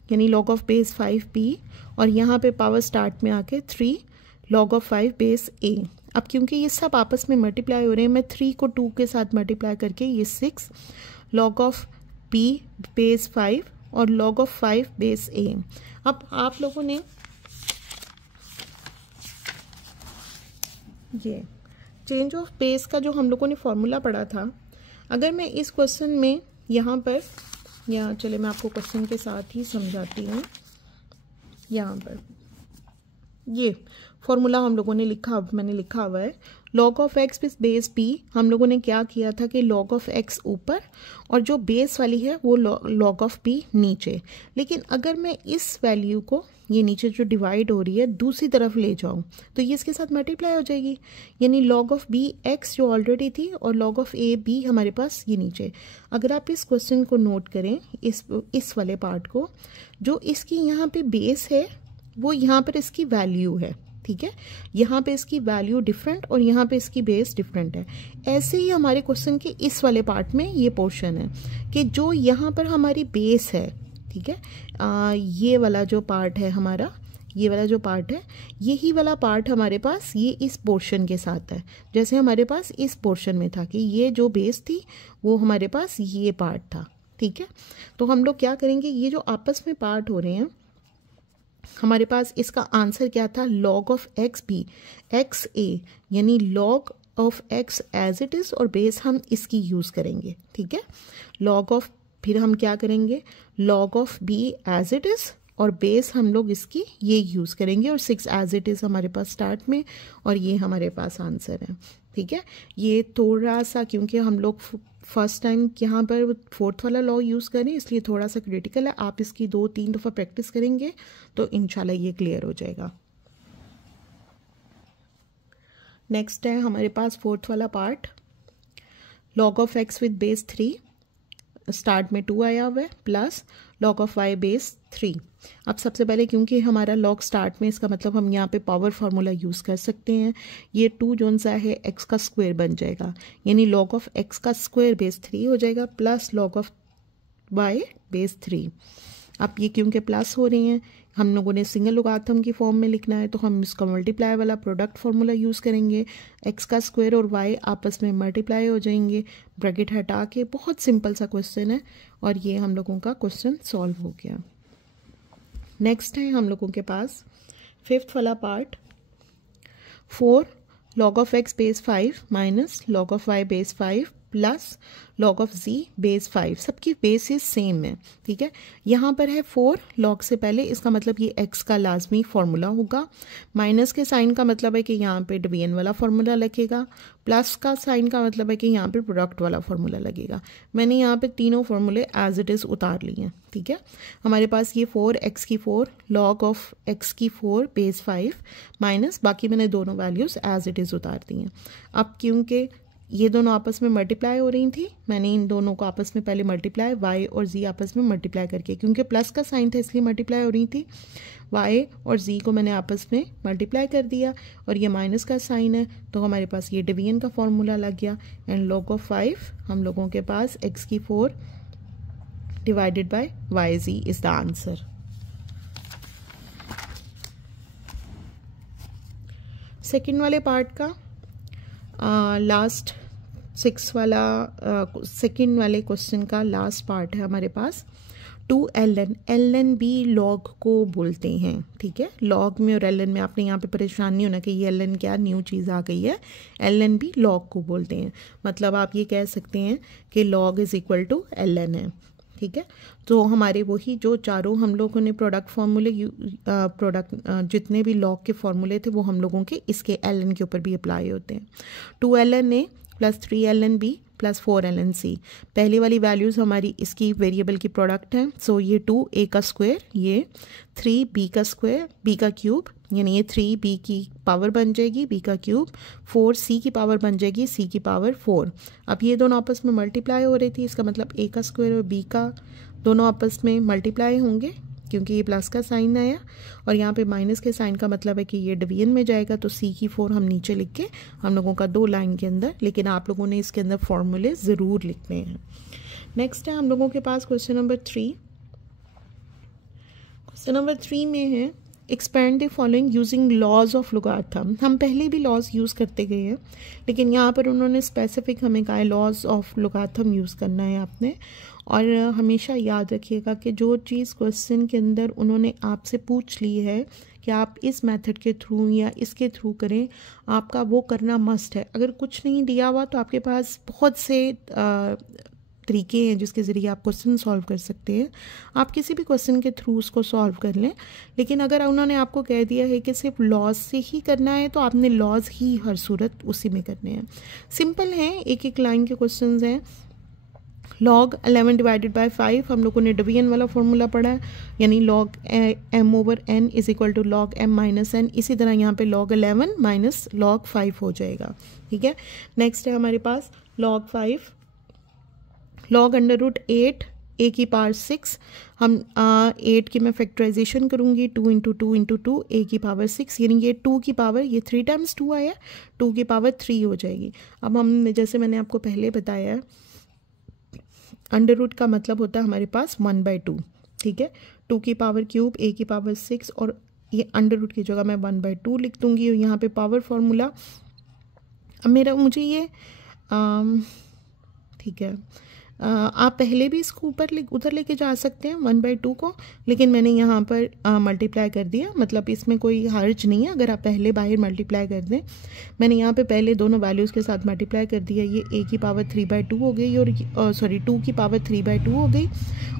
यानी लॉग ऑफ बेस 5b, और यहाँ पे पावर स्टार्ट में आके 3 लॉग ऑफ 5 बेस a। अब क्योंकि ये सब आपस में मल्टीप्लाई हो रहे हैं, मैं 3 को 2 के साथ मल्टीप्लाई करके ये 6 लॉग ऑफ b बेस 5 और लॉग ऑफ 5 बेस a। अब आप लोगों ने ये चेंज ऑफ बेस का जो हम लोगों ने फॉर्मूला पढ़ा था, अगर मैं इस क्वेश्चन में यहाँ पर, या चले मैं आपको क्वेश्चन के साथ ही समझाती हूँ। यहाँ पर ये फॉर्मूला हम लोगों ने मैंने लिखा हुआ है, log of x with base b। हम लोगों ने क्या किया था कि लॉग ऑफ x ऊपर और जो बेस वाली है वो लॉग ऑफ b नीचे। लेकिन अगर मैं इस वैल्यू को, ये नीचे जो डिवाइड हो रही है, दूसरी तरफ ले जाऊं तो ये इसके साथ मल्टीप्लाई हो जाएगी, यानी लॉग ऑफ b x जो ऑलरेडी थी और लॉग ऑफ a b हमारे पास ये नीचे। अगर आप इस क्वेश्चन को नोट करें, इस वाले पार्ट को, जो इसकी यहाँ पे बेस है वो यहाँ पर इसकी वैल्यू है, ठीक है। यहाँ पे इसकी वैल्यू डिफरेंट और यहाँ पे इसकी बेस डिफरेंट है। ऐसे ही हमारे क्वेश्चन के इस वाले पार्ट में ये पोर्शन है कि जो यहाँ पर हमारी बेस है, ठीक है, ये वाला जो पार्ट है हमारा, ये वाला जो पार्ट है, यही वाला पार्ट हमारे पास ये इस पोर्शन के साथ है, जैसे हमारे पास इस पोर्शन में था कि ये जो बेस थी वो हमारे पास ये पार्ट था, ठीक है। तो हम लोग क्या करेंगे, ये जो आपस में पार्ट हो रहे हैं, हमारे पास इसका आंसर क्या था, log of x b x a, यानी log of x as it is और बेस हम इसकी यूज़ करेंगे, ठीक है। लॉग ऑफ, फिर हम क्या करेंगे, log of B as it is और बेस हम लोग इसकी ये यूज़ करेंगे, और 6 एज इट इज़ हमारे पास स्टार्ट में, और ये हमारे पास आंसर है, ठीक है। ये थोड़ा सा, क्योंकि हम लोग फर्स्ट टाइम यहाँ पर फोर्थ वाला लॉ यूज़ करें, इसलिए थोड़ा सा क्रिटिकल है। आप इसकी 2-3 दफ़ा प्रैक्टिस करेंगे तो इंशाल्लाह ये क्लियर हो जाएगा। नेक्स्ट है हमारे पास फोर्थ वाला part, log of x with base 3, start में 2 आया हुआ है, plus log of y base 3। अब सबसे पहले क्योंकि हमारा लॉग स्टार्ट में, इसका मतलब हम यहाँ पे पावर फार्मूला यूज़ कर सकते हैं। ये 2 जोन सा है एक्स का स्क्वायर बन जाएगा, यानी लॉग ऑफ एक्स का स्क्वायर बेस 3 हो जाएगा, plus log of y base 3। अब ये क्योंकि प्लस हो रही हैं, हम लोगों ने सिंगल लोगारिथम की फॉर्म में लिखना है, तो हम इसका मल्टीप्लाई वाला प्रोडक्ट फार्मूला यूज़ करेंगे। एक्स का स्क्वायर और वाई आपस में मल्टीप्लाई हो जाएंगे, ब्रैकेट हटा के। बहुत सिंपल सा क्वेश्चन है, और ये हम लोगों का क्वेश्चन सॉल्व हो गया। नेक्स्ट है हम लोगों के पास फिफ्थ वाला part, 4 log of x base 5 minus log of y base 5 plus log of z base 5, सबकी बेसिस सेम है, ठीक है। यहाँ पर है 4 log से पहले, इसका मतलब ये x का लाजमी फार्मूला होगा। माइनस के साइन का मतलब है कि यहाँ पे डिवीजन वाला फार्मूला लगेगा, प्लस का साइन का मतलब है कि यहाँ पे प्रोडक्ट वाला फार्मूला लगेगा। मैंने यहाँ पे तीनों फार्मूले एज इट इज़ उतार लिए हैं, ठीक है। हमारे पास ये 4x की 4 log ऑफ x की 4 बेस 5 माइनस बाकी मैंने दोनों वैल्यूज़ एज इट इज़ उतार दी हैं। अब क्योंकि ये दोनों आपस में मल्टीप्लाई हो रही थी, मैंने इन दोनों को आपस में पहले मल्टीप्लाई y और z आपस में मल्टीप्लाई करके, क्योंकि प्लस का साइन था इसलिए मल्टीप्लाई हो रही थी, y और z को मैंने आपस में मल्टीप्लाई कर दिया, और ये माइनस का साइन है तो हमारे पास ये डिवीजन का फॉर्मूला लग गया। एंड log ऑफ 5 हम लोगों के पास x की 4 divided by yz is the answer. Second वाले पार्ट का लास्ट 6 वाला सेकेंड वाले क्वेश्चन का लास्ट पार्ट है हमारे पास। 2ln, ln भी log को बोलते हैं, ठीक है। log में और ln में आपने यहाँ पे परेशान नहीं होना कि ये ln क्या न्यू चीज़ आ गई है, ln भी log को बोलते हैं। मतलब आप ये कह सकते हैं कि log is equal to ln है, ठीक है। तो हमारे वही जो चारों हम लोगों ने प्रोडक्ट फार्मूले जितने भी लॉग के फार्मूले थे वो हम लोगों के इसके ln के ऊपर भी अप्लाई होते हैं। 2ln a plus 3ln b plus 4ln c, पहली वाली वैल्यूज़ हमारी इसकी वेरिएबल की प्रोडक्ट हैं। सो ये 2a का स्क्वायर, ये 3b का स्क्वायर, b का क्यूब, यानी ये 3b की पावर बन जाएगी b का क्यूब, 4c की पावर बन जाएगी c की पावर 4। अब ये दोनों आपस में मल्टीप्लाई हो रही थी, इसका मतलब a का स्क्वायर और b का दोनों आपस में मल्टीप्लाई होंगे क्योंकि ये प्लस का साइन आया, और यहाँ पे माइनस के साइन का मतलब है कि ये डिवीजन में जाएगा, तो c की 4 हम नीचे लिख के हम लोगों का 2 लाइन के अंदर, लेकिन आप लोगों ने इसके अंदर फॉर्मूले ज़रूर लिखने हैं। नेक्स्ट है हम लोगों के पास क्वेश्चन नंबर 3। क्वेश्चन नंबर 3 में है expand the following using laws of logarithm. हम पहले भी लॉज यूज़ करते गए हैं, लेकिन यहाँ पर उन्होंने स्पेसिफिक हमें कहा है लॉज ऑफ लोगार्थम यूज़ करना है आपने। और हमेशा याद रखिएगा कि जो चीज़ क्वेश्चन के अंदर उन्होंने आपसे पूछ ली है कि आप इस मेथड के थ्रू या इसके थ्रू करें, आपका वो करना मस्ट है। अगर कुछ नहीं दिया हुआ तो आपके पास बहुत से तरीके हैं जिसके ज़रिए आप क्वेश्चन सॉल्व कर सकते हैं, आप किसी भी क्वेश्चन के थ्रू उसको सॉल्व कर लें। लेकिन अगर उन्होंने आपको कह दिया है कि सिर्फ लॉज से ही करना है तो आपने लॉज ही हर सूरत उसी में करने हैं। सिंपल हैं, एक एक लाइन के क्वेश्चन हैं। log 11 डिवाइडेड बाय 5 हम लोगों ने डिवीजन वाला फॉर्मूला पढ़ा है, यानी log m over n is equal to log m minus n। इसी तरह यहाँ पे log 11 माइनस log 5 हो जाएगा, ठीक है। नेक्स्ट है हमारे पास log 5, log under root 8 a की पावर 6, हम 8 की मैं फैक्टराइजेशन करूँगी 2 इंटू 2 इंटू 2 a की पावर 6, यानी ये 2 की पावर, ये 3 टाइम्स 2 आया, 2 की पावर 3 हो जाएगी। अब हम जैसे मैंने आपको पहले बताया है, अंडर रूट का मतलब होता है हमारे पास 1/2, ठीक है। 2 की पावर क्यूब, a की पावर 6, और ये अंडर रूट की जगह मैं 1/2 लिख दूंगी, और यहाँ पे पावर फार्मूला अब मुझे ये ठीक है, आप पहले भी इसको उधर लेके जा सकते हैं 1/2 को, लेकिन मैंने यहाँ पर मल्टीप्लाई कर दिया, मतलब इसमें कोई हर्ज नहीं है अगर आप पहले बाहर मल्टीप्लाई कर दें। मैंने यहाँ पे पहले दोनों वैल्यूज़ के साथ मल्टीप्लाई कर दिया, ये a की पावर 3/2 हो गई, और सॉरी 2 की पावर 3/2 हो गई,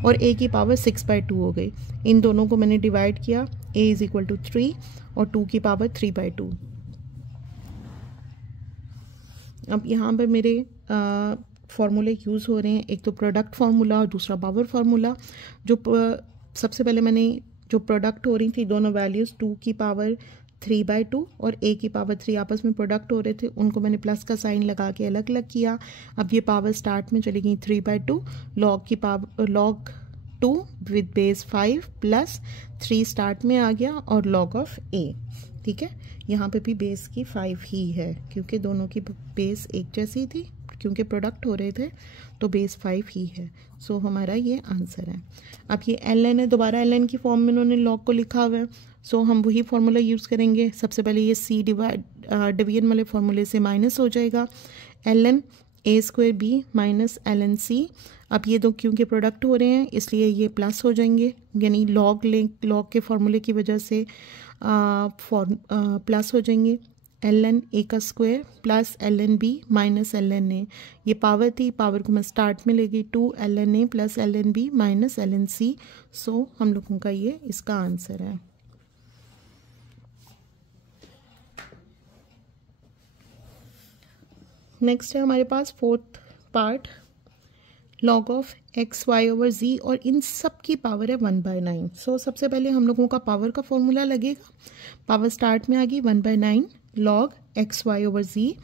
और a की पावर 6/2 हो गई। इन दोनों को मैंने डिवाइड किया, a इज़ इक्वल टू 3 और 2 की पावर 3/2। अब यहाँ पर मेरे फार्मूले यूज़ हो रहे हैं, एक तो प्रोडक्ट फार्मूला और दूसरा पावर फार्मूला। जो सबसे पहले मैंने जो प्रोडक्ट हो रही थी दोनों वैल्यूज़, 2 की पावर 3/2 और a की पावर 3 आपस में प्रोडक्ट हो रहे थे, उनको मैंने प्लस का साइन लगा के अलग अलग किया। अब ये पावर स्टार्ट में चली गई 3/2, log की power log 2 with base 5 plus 3 start में आ गया, और log ऑफ a, ठीक है। यहाँ पे भी बेस की 5 ही है क्योंकि दोनों की बेस एक जैसी थी, क्योंकि प्रोडक्ट हो रहे थे तो बेस 5 ही है। सो हमारा ये आंसर है। अब ये ln है, दोबारा ln की फॉर्म में उन्होंने log को लिखा हुआ है, सो हम वही फार्मूला यूज़ करेंगे। सबसे पहले ये c डिवीजन वाले फार्मूले से माइनस हो जाएगा, ln a² b minus ln c। अब ये दो क्योंकि प्रोडक्ट हो रहे हैं इसलिए ये प्लस हो जाएंगे, यानी log के फार्मूले की वजह से प्लस हो जाएंगे। ln a का square plus ln b minus ln a, ये पावर थी, पावर को मैं स्टार्ट में ले गई 2 ln a plus ln b minus ln c। सो हम लोगों का ये इसका आंसर है। नेक्स्ट है हमारे पास fourth part, log of x y over z, और इन सब की पावर है 1/9। सो सबसे पहले हम लोगों का पावर का फॉर्मूला लगेगा, पावर स्टार्ट में आ गई 1/9 log x y over z,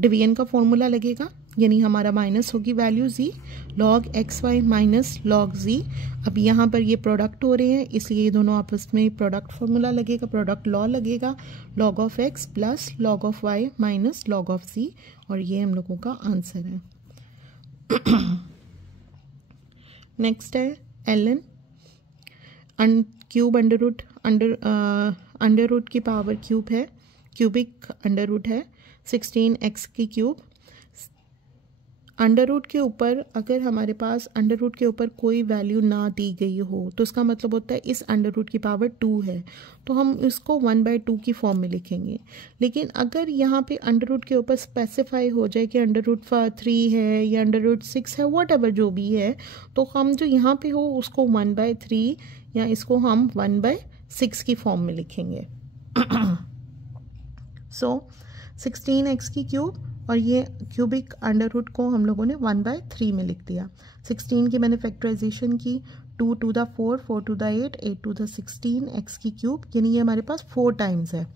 division का फॉर्मूला लगेगा, यानी हमारा माइनस होगी value z, log x y minus log z. अब यहाँ पर ये प्रोडक्ट हो रहे हैं, इसलिए ये दोनों आपस में प्रोडक्ट फॉर्मूला लगेगा, प्रोडक्ट लॉ लगेगा, log of x plus log of y minus log of z, और ये हम लोगों का आंसर है। नेक्स्ट है ln क्यूब अंडर रूट की पावर क्यूब है, क्यूबिक अंडर रूट है 16x की क्यूब। अंडर रूट के ऊपर अगर हमारे पास अंडर रूट के ऊपर कोई वैल्यू ना दी गई हो तो इसका मतलब होता है इस अंडर रूट की पावर 2 है, तो हम इसको 1/2 की फॉर्म में लिखेंगे। लेकिन अगर यहाँ पे अंडर रूट के ऊपर स्पेसिफाई हो जाए कि अंडर रूट 3 है या अंडर रूट 6 है, वट एवर जो भी है, तो हम जो यहाँ पे हो उसको 1/3 या इसको हम 1/6 की फॉर्म में लिखेंगे। सो 16x की क्यूब और ये क्यूबिक अंडर रूट को हम लोगों ने 1/3 में लिख दिया। 16 की मैंने फैक्टराइजेशन की, 2 to the 4, 4 to the 8, 8 to the 16 x की क्यूब, यानी ये हमारे पास 4 टाइम्स है।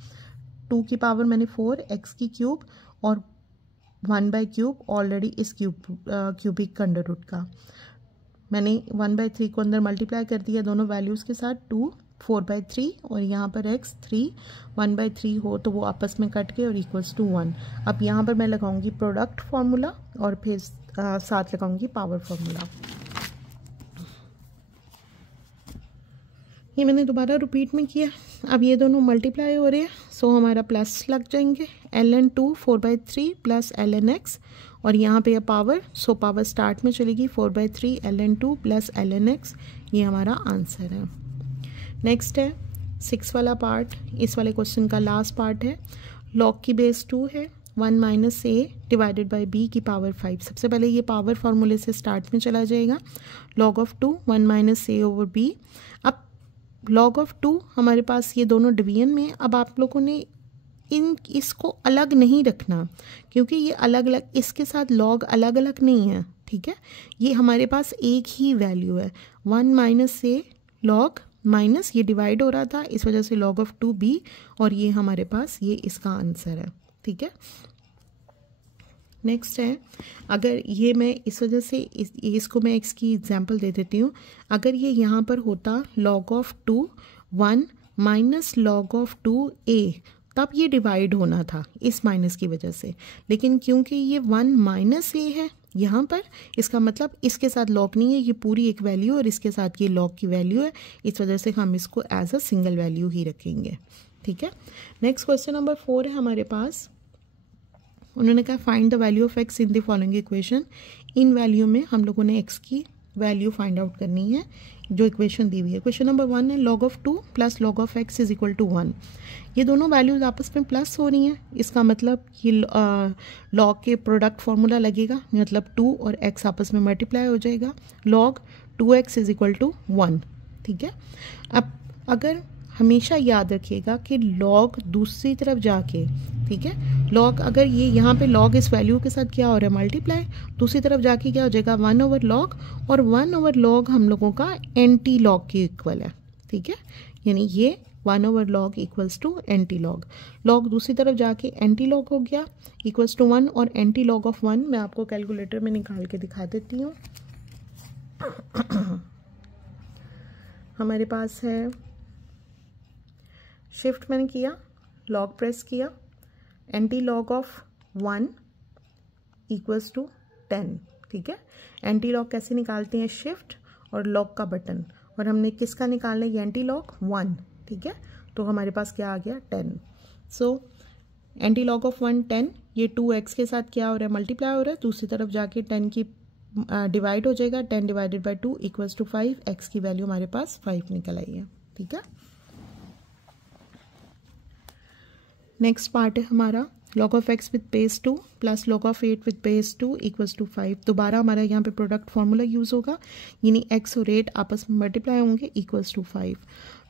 2 की पावर मैंने 4 x की क्यूब और 1/क्यूब ऑलरेडी इस क्यूबिक अंडर रूट का मैंने 1/3 को अंदर मल्टीप्लाई कर दिया दोनों वैल्यूज़ के साथ, 2 4/3 और यहाँ पर x 3 1/3 हो तो वो आपस में कट के और इक्वल्स टू 1। अब यहाँ पर मैं लगाऊंगी प्रोडक्ट फार्मूला और फिर साथ लगाऊंगी पावर फार्मूला। ये मैंने दोबारा रिपीट में किया। अब ये दोनों मल्टीप्लाई हो रहे हैं, सो हमारा प्लस लग जाएंगे, ln 2 4/3 प्लस ln x, और यहाँ पे पावर, सो पावर स्टार्ट में चलेगी 4/3 ln 2 प्लस ln x, ये हमारा आंसर है। नेक्स्ट है 6 वाला पार्ट, इस वाले क्वेश्चन का लास्ट पार्ट है। log की बेस 2 है, 1 minus a divided by b की पावर 5। सबसे पहले ये पावर फार्मूले से स्टार्ट में चला जाएगा, log of 2 1 minus a over b। अब log ऑफ 2 हमारे पास ये दोनों डिवीजन में, अब आप लोगों ने इसको अलग नहीं रखना क्योंकि ये अलग अलग, इसके साथ log अलग अलग नहीं है, ठीक है, ये हमारे पास एक ही वैल्यू है। 1 माइनस a log माइनस ये डिवाइड हो रहा था, इस वजह से log ऑफ 2b, और ये हमारे पास ये इसका आंसर है, ठीक है। नेक्स्ट है, अगर ये मैं इस वजह से इसको मैं इसकी एग्जांपल दे देती हूँ। अगर ये यहाँ पर होता log of 2 1 minus log of 2a, तब ये डिवाइड होना था इस माइनस की वजह से, लेकिन क्योंकि ये 1 माइनस a है यहाँ पर, इसका मतलब इसके साथ log नहीं है, ये पूरी एक वैल्यू और इसके साथ ये log की वैल्यू है, इस वजह से हम इसको एज अ सिंगल वैल्यू ही रखेंगे, ठीक है। नेक्स्ट क्वेश्चन नंबर 4 है हमारे पास। उन्होंने कहा find the value of x in the following equation. In value में हम लोगों ने x की वैल्यू फाइंड आउट करनी है जो इक्वेशन दी हुई है। क्वेश्चन नंबर 1 है log of 2 plus log of x is equal to 1। ये दोनों वैल्यूज आपस में प्लस हो रही हैं, इसका मतलब ये log के प्रोडक्ट फार्मूला लगेगा, मतलब 2 और x आपस में मल्टीप्लाई हो जाएगा, log 2x is equal to 1, ठीक है। अब अगर हमेशा याद रखिएगा कि log दूसरी तरफ जाके, ठीक है, log अगर ये यहाँ पे log इस वैल्यू के साथ क्या हो रहा है मल्टीप्लाई, दूसरी तरफ जाके क्या हो जाएगा 1/log, और 1/log हम लोगों का एंटी log के इक्वल है, ठीक है, यानी ये 1/log equals to anti log। log दूसरी तरफ जाके एंटी log हो गया इक्वल्स टू 1, और एंटी log ऑफ 1 मैं आपको कैलकुलेटर में निकाल के दिखा देती हूँ। हमारे पास है शिफ्ट मैंने किया, log प्रेस किया, anti log of 1 equals to 10, ठीक है। एंटी log कैसे निकालते हैं, शिफ्ट और log का बटन, और हमने किसका निकालना है, ये एंटी log 1, ठीक है, तो हमारे पास क्या आ गया 10। सो एंटी log ऑफ 1 10, ये 2x के साथ क्या हो रहा है मल्टीप्लाई हो रहा है, दूसरी तरफ जाके 10 की डिवाइड हो जाएगा, 10 divided by 2 equals to 5, x की वैल्यू हमारे पास 5 निकल आई है, ठीक है। नेक्स्ट पार्ट है हमारा log of x with base 2 plus log of 8 with base 2 equals to 5। दोबारा हमारा यहाँ पे प्रोडक्ट फार्मूला यूज़ होगा, यानी x और 8 आपस में मल्टीप्लाई होंगे इक्वल्स टू 5।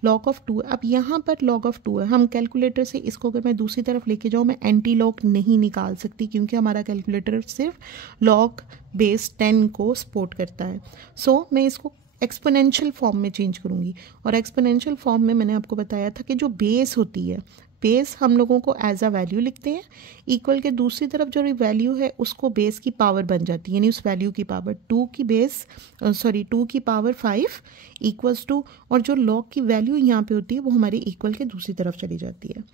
log of 2, अब यहाँ पर log of 2 है, हम कैलकुलेटर से इसको अगर मैं दूसरी तरफ लेके जाऊँ मैं एंटी लॉग नहीं निकाल सकती क्योंकि हमारा कैलकुलेटर सिर्फ log बेस 10 को सपोर्ट करता है। सो मैं इसको एक्सपोनेंशियल फॉर्म में चेंज करूँगी, और एक्सपोनेंशियल फॉर्म में मैंने आपको बताया था कि जो बेस होती है, बेस हम लोगों को एज अ वैल्यू लिखते हैं, इक्वल के दूसरी तरफ जो वैल्यू है उसको बेस की पावर बन जाती है, यानी उस वैल्यू की पावर 2 की पावर 5 इक्वल्स टू, और जो लॉग की वैल्यू यहाँ पे होती है वो हमारी इक्वल के दूसरी तरफ चली जाती है।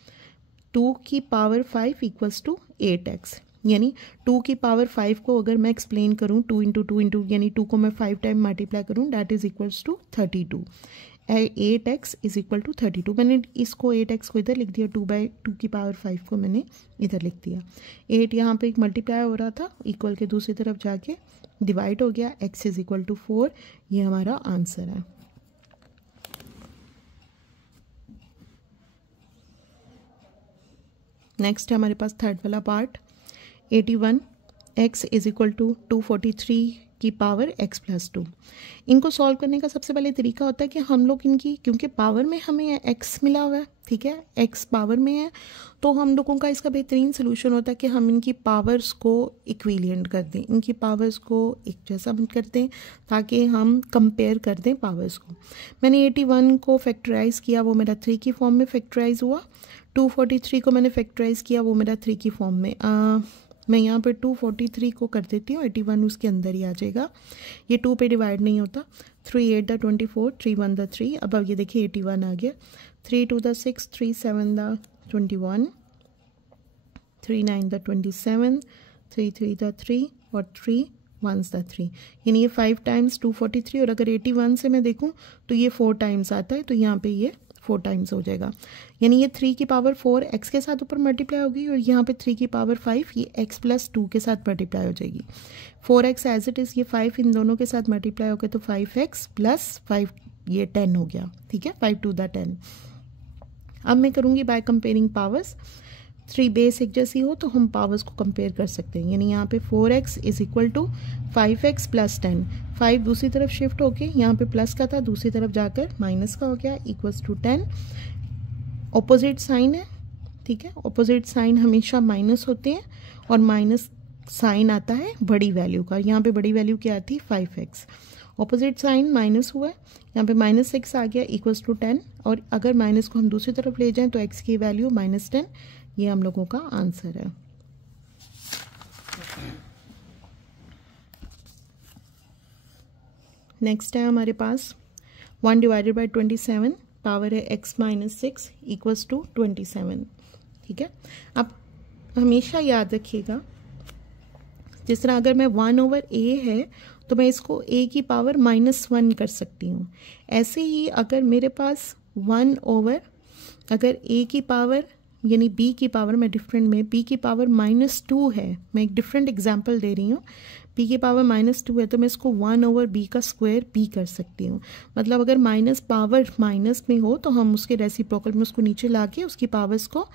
2 की पावर 5 इक्वल्स टू 8x, यानी 2 की पावर 5 को अगर मैं एक्सप्लेन करूँ 2 इंटू 2 इंटू, यानी 2 को मैं 5 टाइम मल्टीप्लाई करूँ, that is equals to 32। 8x is equal to 32। मैंने इसको 8x को इधर लिख दिया, 2 की पावर 5 को मैंने इधर लिख दिया। 8 यहाँ पे एक मल्टीप्लाई हो रहा था, इक्वल के दूसरी तरफ जाके डिवाइड हो गया, x इज इक्वल टू 4। ये हमारा आंसर है। नेक्स्ट है हमारे पास थर्ड वाला part, 81x is equal to 243 की पावर x प्लस 2। इनको सॉल्व करने का सबसे पहले तरीका होता है कि हम लोग इनकी, क्योंकि पावर में हमें x मिला हुआ है, ठीक है, x पावर में है, तो हम लोगों का इसका बेहतरीन सोल्यूशन होता है कि हम इनकी पावर्स को इक्विलिएंट कर दें, इनकी पावर्स को एक जैसा कर दें ताकि हम कंपेयर कर दें पावर्स को। मैंने 81 को फैक्टराइज किया, वो मेरा 3 की फॉर्म में फैक्टराइज हुआ। 243 को मैंने फैक्टराइज किया, वो मेरा 3 की फॉर्म में। मैं यहाँ पे 243 को कर देती हूँ, 81 उसके अंदर ही आ जाएगा, ये 2 पे डिवाइड नहीं होता। 3 8 द 24, 3 1 द 3, अब ये देखिए 81 आ गया। 3 2 द 6, 3 7 द 21, 3 9 द 27, 3 3 द 3 और 3 1 द 3, यानी ये 5 टाइम्स 243, और अगर 81 से मैं देखूँ तो ये 4 टाइम्स आता है, तो यहाँ पे ये 4 टाइम्स हो जाएगा, यानी ये 3 की पावर 4 x के साथ ऊपर मल्टीप्लाई होगी, और यहाँ पे 3 की पावर 5 ये x प्लस 2 के साथ मल्टीप्लाई हो जाएगी। 4x एज इट इज़, ये 5 इन दोनों के साथ मल्टीप्लाई हो गया तो 5x प्लस 5 ये 10 हो गया, ठीक है, 5 टू द 10। अब मैं करूँगी बाय कंपेयरिंग पावर्स, 3 बेस एक जैसी हो तो हम पावर्स को कंपेयर कर सकते हैं, यानी यहाँ पे 4x is equal to 5x plus 10, 5 दूसरी तरफ शिफ्ट होके यहाँ पे प्लस का था, दूसरी तरफ जाकर माइनस का हो गया, इक्वल्स टू 10। ऑपोजिट साइन है, ठीक है, ऑपोजिट साइन हमेशा माइनस होते हैं, और माइनस साइन आता है बड़ी वैल्यू का, यहाँ पे बड़ी वैल्यू क्या आती है 5x। ऑपोजिट साइन माइनस हुआ है, यहाँ पे -6 आ गया, इक्वल्स टू 10, और अगर माइनस को हम दूसरी तरफ ले जाएं तो x की वैल्यू -10, ये हम लोगों का आंसर है। नेक्स्ट है हमारे पास 1 डिवाइडेड बाई 27, पावर है x माइनस 6 इक्वल्स टू 27, ठीक है। अब हमेशा याद रखिएगा, जिस तरह अगर मैं 1/a है तो मैं इसको a की पावर -1 कर सकती हूँ, ऐसे ही अगर मेरे पास 1/, अगर a की पावर यानी b की पावर, मैं डिफरेंट में b की पावर -2 है, मैं एक डिफरेंट एग्जांपल दे रही हूँ, b की पावर -2 है तो मैं इसको 1/b का स्क्वायर b कर सकती हूँ। मतलब अगर माइनस पावर माइनस में हो तो हम उसके रेसिप्रोकल में उसको नीचे ला के उसकी पावर्स को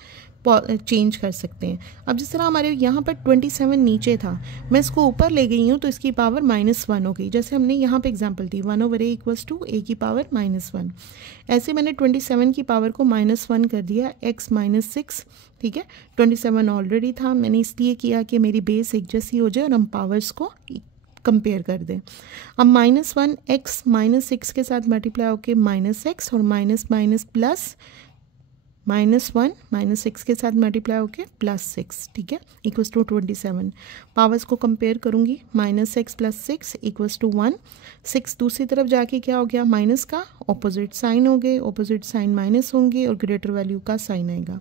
चेंज कर सकते हैं। अब जिस तरह हमारे यहाँ पर 27 नीचे था, मैं इसको ऊपर ले गई हूँ तो इसकी पावर -1 हो गई, जैसे हमने यहाँ पे एग्जांपल दी 1/a इक्वल्स टू a की पावर -1। ऐसे मैंने 27 की पावर को -1 कर दिया, x -6, ठीक है। 27 ऑलरेडी था, मैंने इसलिए किया कि मेरी बेस एक जैसी हो जाए और हम पावर्स को कंपेयर कर दें। अब -1 x -6 के साथ मल्टीप्लाई होके -x, और माइनस माइनस प्लस -1 -6 के साथ मल्टीप्लाई होके +6, ठीक है, इक्वल्स टू 27। पावर्स को कंपेयर करूँगी, -x + 6 इक्वल्स टू 1। 6 दूसरी तरफ जाके क्या हो गया, माइनस का ऑपोजिट साइन हो गए, ऑपोजिट साइन माइनस होंगे और ग्रेटर वैल्यू का साइन आएगा।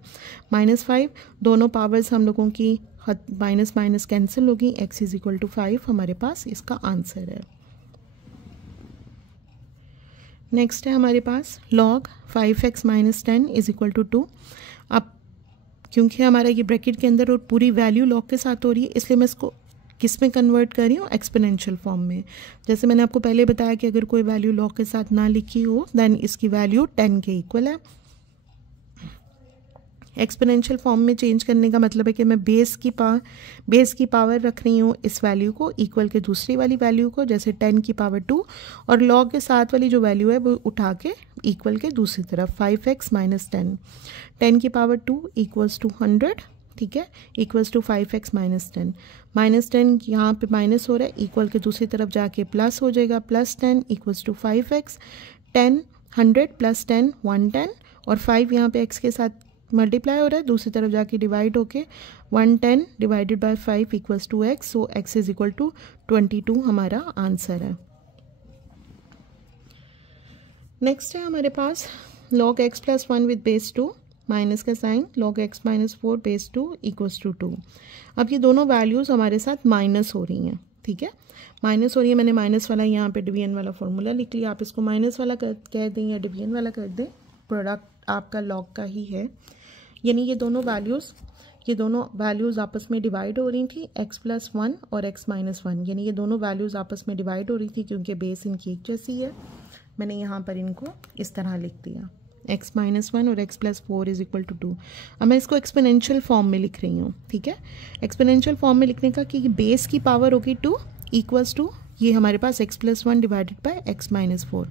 -5, दोनों पावर्स हम लोगों की माइनस माइनस कैंसिल होगी, x इज इक्वल टू 5 हमारे पास इसका आंसर है। नेक्स्ट है हमारे पास log 5x - 10 is equal to 2। अब क्योंकि हमारा ये ब्रैकेट के अंदर और पूरी वैल्यू log के साथ हो रही है, इसलिए मैं इसको किस में कन्वर्ट कर रही हूँ, एक्सपोनेंशियल फॉर्म में। जैसे मैंने आपको पहले बताया कि अगर कोई वैल्यू log के साथ ना लिखी हो देन इसकी वैल्यू 10 के इक्वल है। एक्सपोनेंशियल फॉर्म में चेंज करने का मतलब है कि मैं बेस की पावर रख रही हूँ इस वैल्यू को इक्वल के दूसरी वाली वैल्यू को, जैसे 10 की पावर 2, और लॉग के साथ वाली जो वैल्यू है वो उठा के इक्वल के दूसरी तरफ 5x माइनस 10, 10 की पावर 2 इक्वल्स टू 100, ठीक है, equals to 5x minus 10, minus 10 यहाँ पे माइनस हो रहा है, इक्वल के दूसरी तरफ जाके प्लस हो जाएगा, plus 10 equals to 5x, 10 100 plus 10 110, और 5 यहाँ पे x के साथ मल्टीप्लाई हो रहा है, दूसरी तरफ जाके डिवाइड होके 110 divided by 5 equals to x, so x is equal to 22 हमारा आंसर है। नेक्स्ट है हमारे पास log x plus 1 with base 2, minus का sign, log x minus 4 base 2 equals to 2। अब ये दोनों वैल्यूज़ हमारे साथ माइनस हो रही हैं, ठीक है, माइनस हो रही है, मैंने माइनस वाला यहाँ पे डिवीजन वाला फॉर्मूला लिख लिया, आप इसको माइनस वाला कह दें या डिवीजन वाला कर दें, प्रोडक्ट आपका लॉग का ही है। यानी ये दोनों वैल्यूज़ आपस में डिवाइड हो रही थी, x प्लस 1 और x माइनस 1, यानी ये दोनों वैल्यूज़ आपस में डिवाइड हो रही थी क्योंकि बेस इनकी एक जैसी है। मैंने यहाँ पर इनको इस तरह लिख दिया, x माइनस 1 और x plus 4 is equal to 2। अब मैं इसको एक्सपोनेंशियल फॉर्म में लिख रही हूँ, ठीक है, एक्सपोनेंशियल फॉर्म में लिखने का कि बेस की पावर होगी 2 इक्वल्स टू ये हमारे पास x plus 1 divided by x minus 4,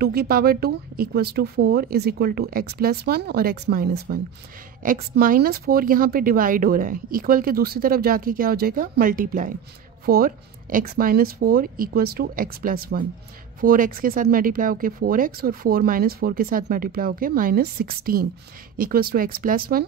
2 की power 2 equals to 4 is equal to x plus 1 और x माइनस 1, x माइनस 4 यहाँ पे डिवाइड हो रहा है, इक्वल के दूसरी तरफ जाके क्या हो जाएगा multiply, 4 x minus 4 equals to x plus 1, 4x के साथ मल्टीप्लाई होके 4x और 4 माइनस 4 के साथ मल्टीप्लाई होके minus 16 equals to x plus 1।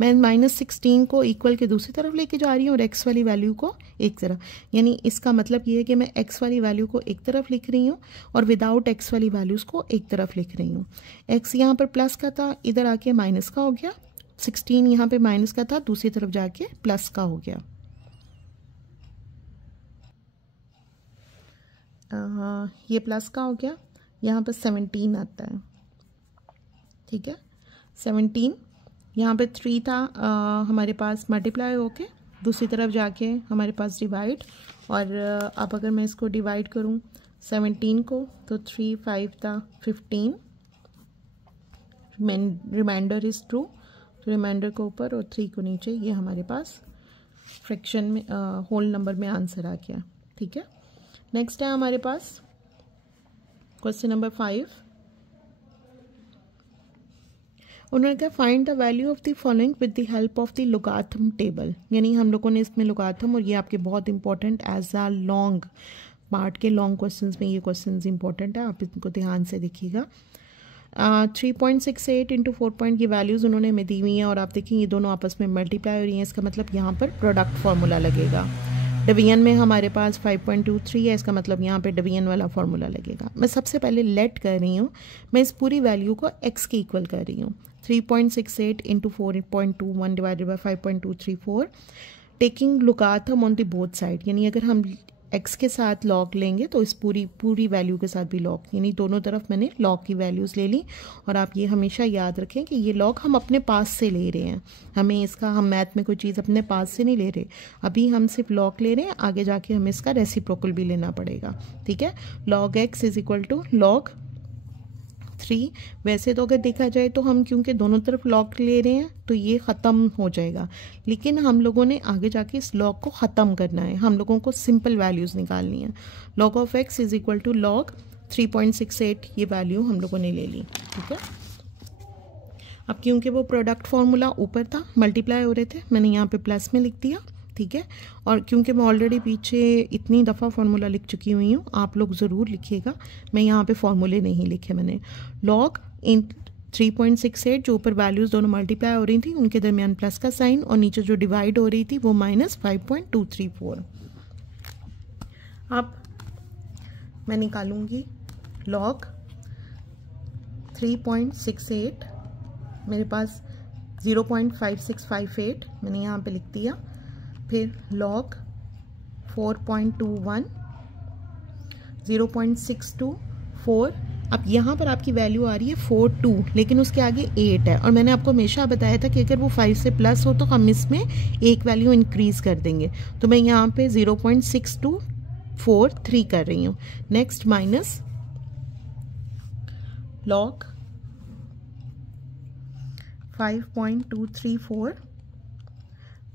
मैं माइनस 16 को इक्वल के दूसरी तरफ लेके जा रही हूँ और x वाली वैल्यू को एक तरफ, यानी इसका मतलब ये है कि मैं x वाली वैल्यू को एक तरफ लिख रही हूँ और विदाउट x वाली वैल्यूज़ को एक तरफ लिख रही हूँ। x यहाँ पर प्लस का था, इधर आके माइनस का हो गया, 16 यहाँ पे माइनस का था, दूसरी तरफ जाके प्लस का हो गया। ये प्लस का हो गया, यहाँ पर 17 आता है, ठीक है, 17 यहाँ पे 3 था हमारे पास मल्टीप्लाई होके दूसरी तरफ जाके हमारे पास डिवाइड, और अब अगर मैं इसको डिवाइड करूँ 17 को तो 3 5 था 15, रिमाइंडर इज़ ट्रू, तो रिमाइंडर को ऊपर और 3 को नीचे, ये हमारे पास फ्रैक्शन में होल नंबर में आंसर आ गया, ठीक है। नेक्स्ट है हमारे पास क्वेश्चन नंबर 5, उन्होंने कहा find the value of the following with the help of the logarithm table, यानी हम लोगों ने इसमें लोगारिथम, और ये आपके बहुत important as a long part के लॉन्ग क्वेश्चंस में ये क्वेश्चंस इंपॉर्टेंट है, आप इनको ध्यान से देखिएगा। 3.68 इंटू 4 की वैल्यूज़ उन्होंने हमें दी हुई हैं और आप देखें ये दोनों आपस में मल्टीप्लाई हो रही हैं, इसका मतलब यहाँ पर प्रोडक्ट फार्मूला लगेगा। डिवीजन में हमारे पास 5.23 है, इसका मतलब यहाँ पे डिवीजन वाला फार्मूला लगेगा। मैं सबसे पहले लेट कर रही हूँ, मैं इस पूरी वैल्यू को x के इक्वल कर रही हूँ, 3.68 into 4.21 divided by 5.234, taking logarithm on the both side, यानी अगर हम x के साथ लॉग लेंगे तो इस पूरी वैल्यू के साथ भी लॉग, यानी दोनों तरफ मैंने लॉग की वैल्यूज़ ले ली। और आप ये हमेशा याद रखें कि ये लॉग हम अपने पास से ले रहे हैं, हम मैथ में कोई चीज़ अपने पास से नहीं ले रहे, अभी हम सिर्फ लॉग ले रहे हैं, आगे जाके हमें इसका रेसिप्रोकल भी लेना पड़ेगा, ठीक है। Log x is equal to log 3, वैसे तो अगर देखा जाए तो हम क्योंकि दोनों तरफ लॉग ले रहे हैं तो ये ख़त्म हो जाएगा, लेकिन हम लोगों ने आगे जाके इस लॉग को ख़त्म करना है, हम लोगों को सिंपल वैल्यूज़ निकालनी है। Log of x is equal to log 3.68, ये वैल्यू हम लोगों ने ले ली, ठीक है। अब क्योंकि वो प्रोडक्ट फार्मूला ऊपर था, मल्टीप्लाई हो रहे थे, मैंने यहाँ पे प्लस में लिख दिया, ठीक है। और क्योंकि मैं ऑलरेडी पीछे इतनी दफ़ा फार्मूला लिख चुकी हुई हूँ, आप लोग ज़रूर लिखिएगा, मैं यहाँ पे फार्मूले नहीं लिखे मैंने। लॉग इन 3.68, जो ऊपर वैल्यूज़ दोनों मल्टीप्लाई हो रही थी उनके दरमियान प्लस का साइन, और नीचे जो डिवाइड हो रही थी वो माइनस 5.234। अब मैं निकालूंगी लॉग 3.68, मेरे पास 0.5658 मैंने यहाँ पे लिख दिया, फिर लॉग 4.21 0.624। अब यहाँ पर आपकी वैल्यू आ रही है 42, लेकिन उसके आगे 8 है, और मैंने आपको हमेशा बताया था कि अगर वो 5 से प्लस हो तो हम इसमें एक वैल्यू इंक्रीज कर देंगे, तो मैं यहाँ पे 0.6243 कर रही हूँ। Next minus log 5.234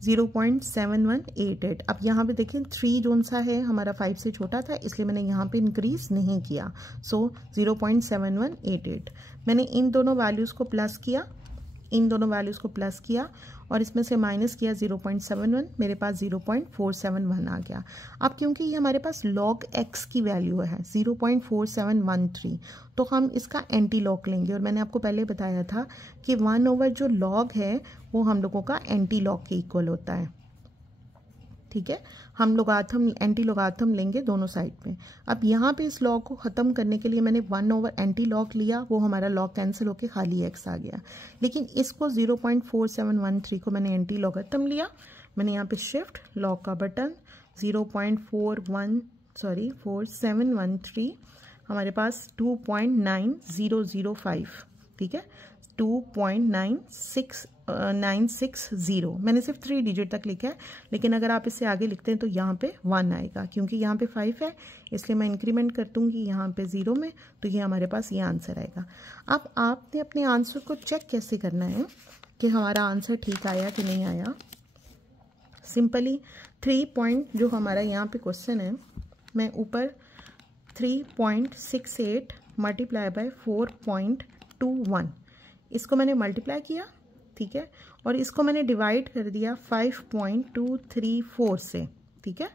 0.7188। अब यहाँ पे देखें 3 जोन सा है हमारा 5 से छोटा था, इसलिए मैंने यहाँ पे इंक्रीज नहीं किया। सो 0.7188 मैंने इन दोनों वैल्यूज़ को प्लस किया, इन दोनों वैल्यूज़ को प्लस किया और इसमें से माइनस किया 0.71, मेरे पास 0.471 आ गया। अब क्योंकि ये हमारे पास log x की वैल्यू है 0.4713, तो हम इसका एंटी लॉग लेंगे। और मैंने आपको पहले बताया था कि 1/, जो लॉग है वो हम लोगों का एंटी लॉग के इक्वल होता है। ठीक है, हम लोगार्थम एंटी लोगार्थम लेंगे दोनों साइड में। अब यहाँ पे इस लॉग को ख़त्म करने के लिए मैंने 1/, एंटी लॉग लिया, वो हमारा लॉग कैंसिल होके खाली x आ गया। लेकिन इसको 0.4713 को मैंने एंटी लोगार्थम लिया, मैंने यहाँ पे शिफ्ट लॉग का बटन 0.4713 हमारे पास 2.9005, ठीक है 2.9690। मैंने सिर्फ 3 डिजिट तक लिखा है, लेकिन अगर आप इससे आगे लिखते हैं तो यहाँ पे 1 आएगा, क्योंकि यहाँ पे 5 है इसलिए मैं इंक्रीमेंट कर दूँगी यहाँ पे 0 में, तो ये हमारे पास ये आंसर आएगा। अब आपने अपने आंसर को चेक कैसे करना है कि हमारा आंसर ठीक आया कि नहीं आया। सिंपली 3 पॉइंट जो हमारा यहाँ पे क्वेश्चन है, मैं ऊपर 3.68 मल्टीप्लाई बाय 4.21 इसको मैंने मल्टीप्लाई किया, ठीक है, और इसको मैंने डिवाइड कर दिया 5.234 से, ठीक है,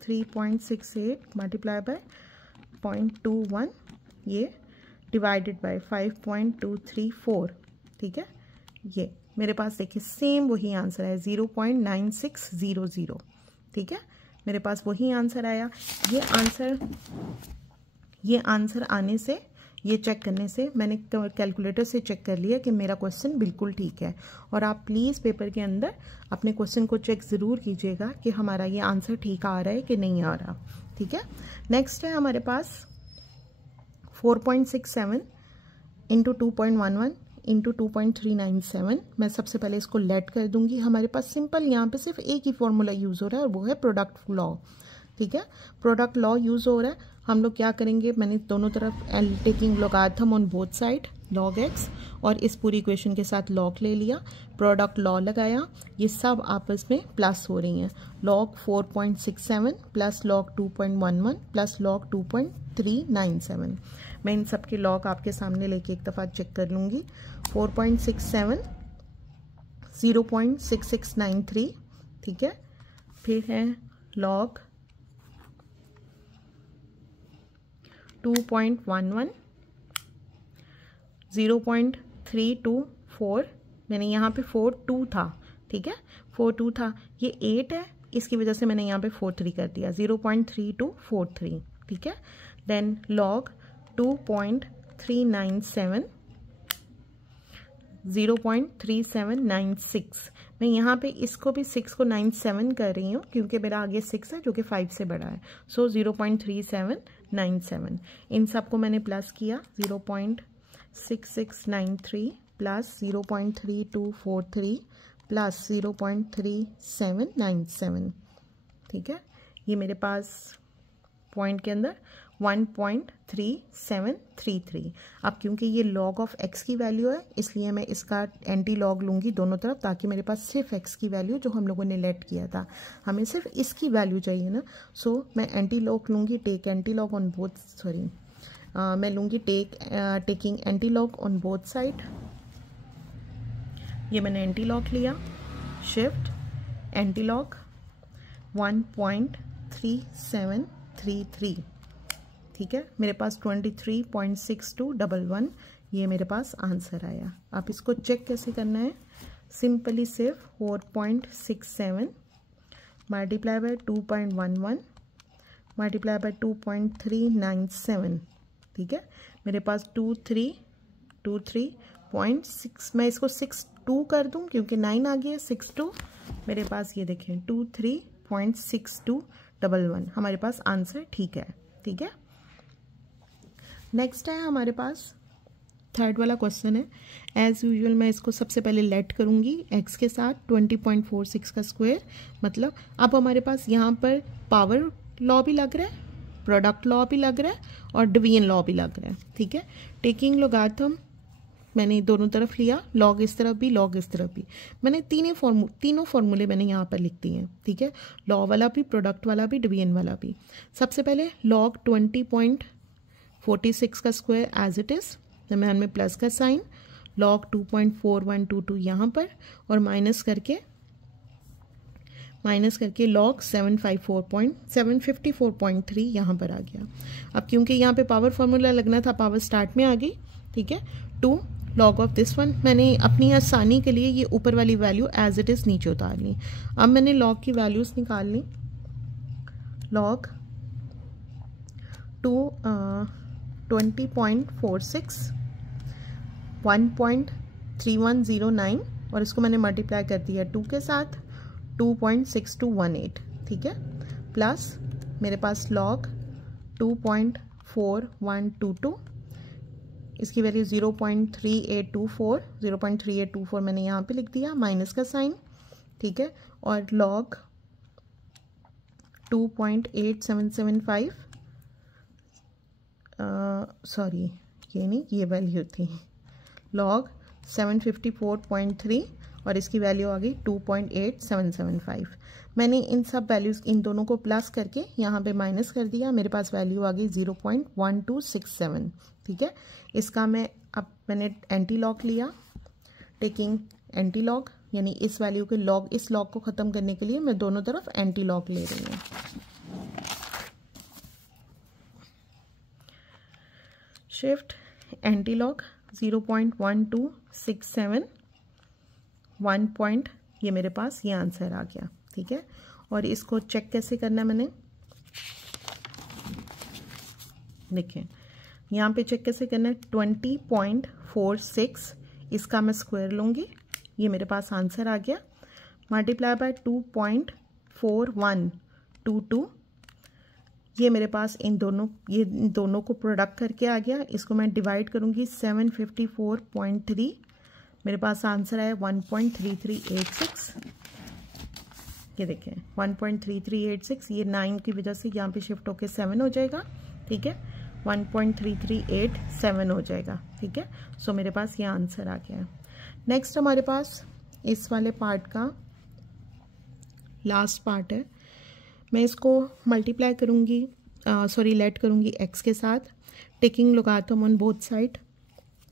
3.68 मल्टीप्लाई बाय 0.21 ये डिवाइडेड बाय 5.234, ठीक है, ये मेरे पास देखिए सेम वही आंसर है 0.9600, ठीक है, मेरे पास वही आंसर आया। ये आंसर आने से, ये चेक करने से मैंने कैलकुलेटर से चेक कर लिया कि मेरा क्वेश्चन बिल्कुल ठीक है। और आप प्लीज़ पेपर के अंदर अपने क्वेश्चन को चेक ज़रूर कीजिएगा कि हमारा ये आंसर ठीक आ रहा है कि नहीं आ रहा, ठीक है। नेक्स्ट है हमारे पास 4.67 इंटू 2.11 इंटू 2.397। मैं सबसे पहले इसको लेट कर दूंगी। हमारे पास सिंपल यहाँ पे सिर्फ एक ही फॉर्मूला यूज़ हो रहा है और वो है प्रोडक्ट लॉ, ठीक है, प्रोडक्ट लॉ यूज़ हो रहा है। हम लोग क्या करेंगे, मैंने दोनों तरफ taking logarithm on both side log x और इस पूरी इक्वेशन के साथ log ले लिया, प्रोडक्ट लॉ लगाया, ये सब आपस में प्लस हो रही हैं। log 4.67 plus log 2.11 plus log 2.397। मैं इन सब के log आपके सामने लेके एक दफ़ा चेक कर लूँगी। 4.67 0.6693, ठीक है, फिर है log 2.11 0.324, मैंने यहाँ पे 42 था, ठीक है 42 था, ये 8 है, इसकी वजह से मैंने यहाँ पे 43 कर दिया 0.3243, ठीक है। देन log 2.397 0.3796, मैं यहाँ पे इसको भी 6 को 97 कर रही हूँ क्योंकि मेरा आगे 6 है जो कि 5 से बड़ा है। सो 0.3797, इन सब को मैंने प्लस किया 0.6693 प्लस 0.3243 प्लस 0.3797, ठीक है, ये मेरे पास पॉइंट के अंदर 1.3733। अब क्योंकि ये log ऑफ x की वैल्यू है इसलिए मैं इसका एंटी लॉग लूँगी दोनों तरफ, ताकि मेरे पास सिर्फ x की वैल्यू जो हम लोगों ने लेट किया था, हमें सिर्फ इसकी वैल्यू चाहिए ना। सो मैं एंटी लॉग लूँगी, take anti log on both, sorry मैं लूँगी taking anti log on both side. ये मैंने एंटी लॉग लिया, शिफ्ट एंटी लॉग 1.3733, ठीक है, मेरे पास 23.6211 ये मेरे पास आंसर आया। आप इसको चेक कैसे करना है, सिंपली सिर्फ 4.67 मल्टीप्लाई बाय 2.11 मल्टीप्लाई बाय 2.397, ठीक है, मेरे पास 23.6, मैं इसको 62 कर दूं क्योंकि 9 आ गया, 62 मेरे पास, ये देखें 23.6211 हमारे पास आंसर ठीक है, ठीक है। नेक्स्ट है हमारे पास थर्ड वाला क्वेश्चन है। एज़ यूजुअल मैं इसको सबसे पहले लेट करूँगी x के साथ 20.46 का स्क्वायर, मतलब अब हमारे पास यहाँ पर पावर लॉ भी लग रहा है, प्रोडक्ट लॉ भी लग रहा है और डिवीजन लॉ भी लग रहा है, ठीक है। टेकिंग लोगार्थम मैंने दोनों तरफ लिया, लॉग इस तरफ भी लॉग इस तरफ भी, मैंने तीनों फॉर्मूले मैंने यहाँ पर लिख दिए हैं, ठीक है। लॉ वाला भी, प्रोडक्ट वाला भी, डिवीजन वाला भी। सबसे पहले लॉग 20.46 का स्क्वायर एज इट इज़, दरम्यान में प्लस का साइन, लॉग 2.4122 यहाँ पर, और माइनस करके लॉग 754.3 यहाँ पर आ गया। अब क्योंकि यहाँ पे पावर फार्मूला लगना था, पावर स्टार्ट में आ गई, ठीक है। 2 लॉग ऑफ दिस वन, मैंने अपनी आसानी के लिए ये ऊपर वाली वैल्यू एज इट इज़ नीचे उतार ली। अब मैंने लॉग की वैल्यूज़ निकाल ली। लॉग 20.46 1.3109 और इसको मैंने मल्टीप्लाई कर दिया 2 के साथ, 2.6218, ठीक है, प्लस मेरे पास लॉग 2.4122, इसकी वैल्यू 0.3824 मैंने यहाँ पे लिख दिया, माइनस का साइन, ठीक है, और लॉग 2.8775 सॉरी ये नहीं, ये वैल्यू थी लॉग 754.3 और इसकी वैल्यू आ गई 2.8775। मैंने इन सब वैल्यूज़, इन दोनों को प्लस करके यहाँ पे माइनस कर दिया, मेरे पास वैल्यू आ गई 0.1267, ठीक है। इसका मैंने एंटी लॉग लिया, टेकिंग एंटी लॉग, यानी इस वैल्यू के लॉग, इस लॉग को ख़त्म करने के लिए मैं दोनों तरफ एंटी लॉग ले रही हूँ। शिफ्ट एंटी लॉग 0.1267 1 पॉइंट, ये मेरे पास ये आंसर आ गया, ठीक है। और इसको चेक कैसे करना है मैंने, देखें यहाँ पे चेक कैसे करना है। 20.46 इसका मैं स्क्वायर लूँगी, ये मेरे पास आंसर आ गया, मल्टीप्लाई बाय 2.4122, ये मेरे पास इन दोनों को प्रोडक्ट करके आ गया। इसको मैं डिवाइड करूँगी 754.3, मेरे पास आंसर आया 1.3386, ये देखें 1.3386, ये 9 की वजह से यहाँ पे शिफ्ट होके 7 हो जाएगा, ठीक है, 1.3387 हो जाएगा, ठीक है। सो मेरे पास ये आंसर आ गया है। नेक्स्ट हमारे पास इस वाले पार्ट का लास्ट पार्ट है, मैं इसको मल्टीप्लाई करूँगी, लेट करूँगी x के साथ, taking logarithm on both side,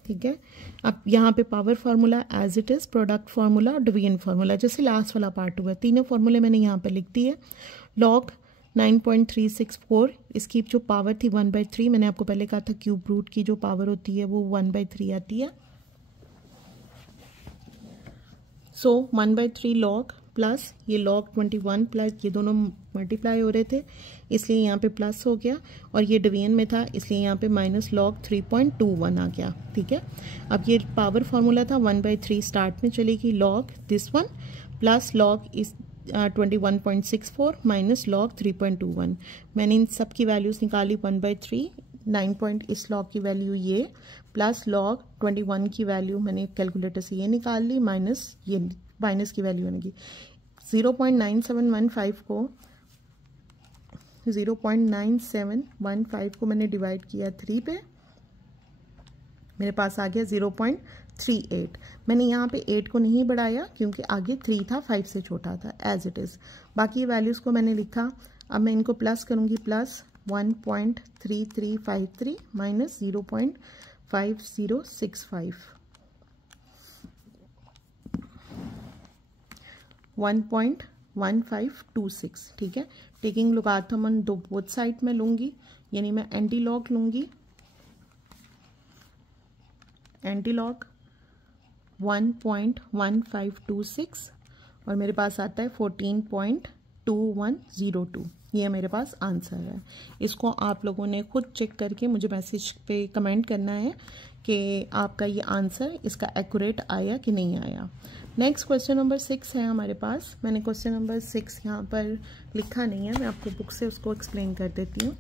ठीक है। अब यहाँ पे power formula as it is, product formula और डिवीजन फार्मूला, जैसे लास्ट वाला पार्ट हुआ, तीनों फार्मूले मैंने यहाँ पे लिख दिए। लॉग 9.364, इसकी जो पावर थी 1/3, मैंने आपको पहले कहा था क्यूब रूट की जो पावर होती है वो 1/3 आती है। सो 1/3 लॉग प्लस ये लॉग 21 प्लस ये दोनों मल्टीप्लाई हो रहे थे, इसलिए यहाँ पे प्लस हो गया, और ये डिवीजन में था इसलिए यहाँ पे माइनस लॉग 3.21 आ गया, ठीक है। अब ये पावर फार्मूला था 1/3 स्टार्ट में चलेगी, log this one plus log इस 21.64 माइनस लॉग 3.21, मैंने इन सब की वैल्यूज़ निकाली 1/3, 9 इस लॉग की वैल्यू ये, प्लस लॉग 21 की वैल्यू मैंने कैलकुलेटर से ये निकाल ली, माइनस ये माइनस की वैल्यू बनेगी 0.9715 को मैंने डिवाइड किया 3 पे, मेरे पास आ गया 0.38। मैंने यहाँ पे 8 को नहीं बढ़ाया क्योंकि आगे 3 था, 5 से छोटा था, एज इट इज़। बाकी वैल्यूज़ को मैंने लिखा, अब मैं इनको प्लस करूँगी, प्लस 1.3353 माइनस 0.5065, 1.1526, ठीक है। Taking logarithm on both side में लूँगी, यानी मैं एंटी लॉग लूँगी, एंटी लॉग 1.1526 और मेरे पास आता है 14.2102, ये मेरे पास आंसर है। इसको आप लोगों ने खुद चेक करके मुझे मैसेज पे कमेंट करना है कि आपका ये आंसर इसका एक्यूरेट आया कि नहीं आया। नेक्स्ट क्वेश्चन नंबर 6 है हमारे पास, मैंने क्वेश्चन नंबर 6 यहाँ पर लिखा नहीं है, मैं आपको बुक से उसको एक्सप्लेन कर देती हूँ।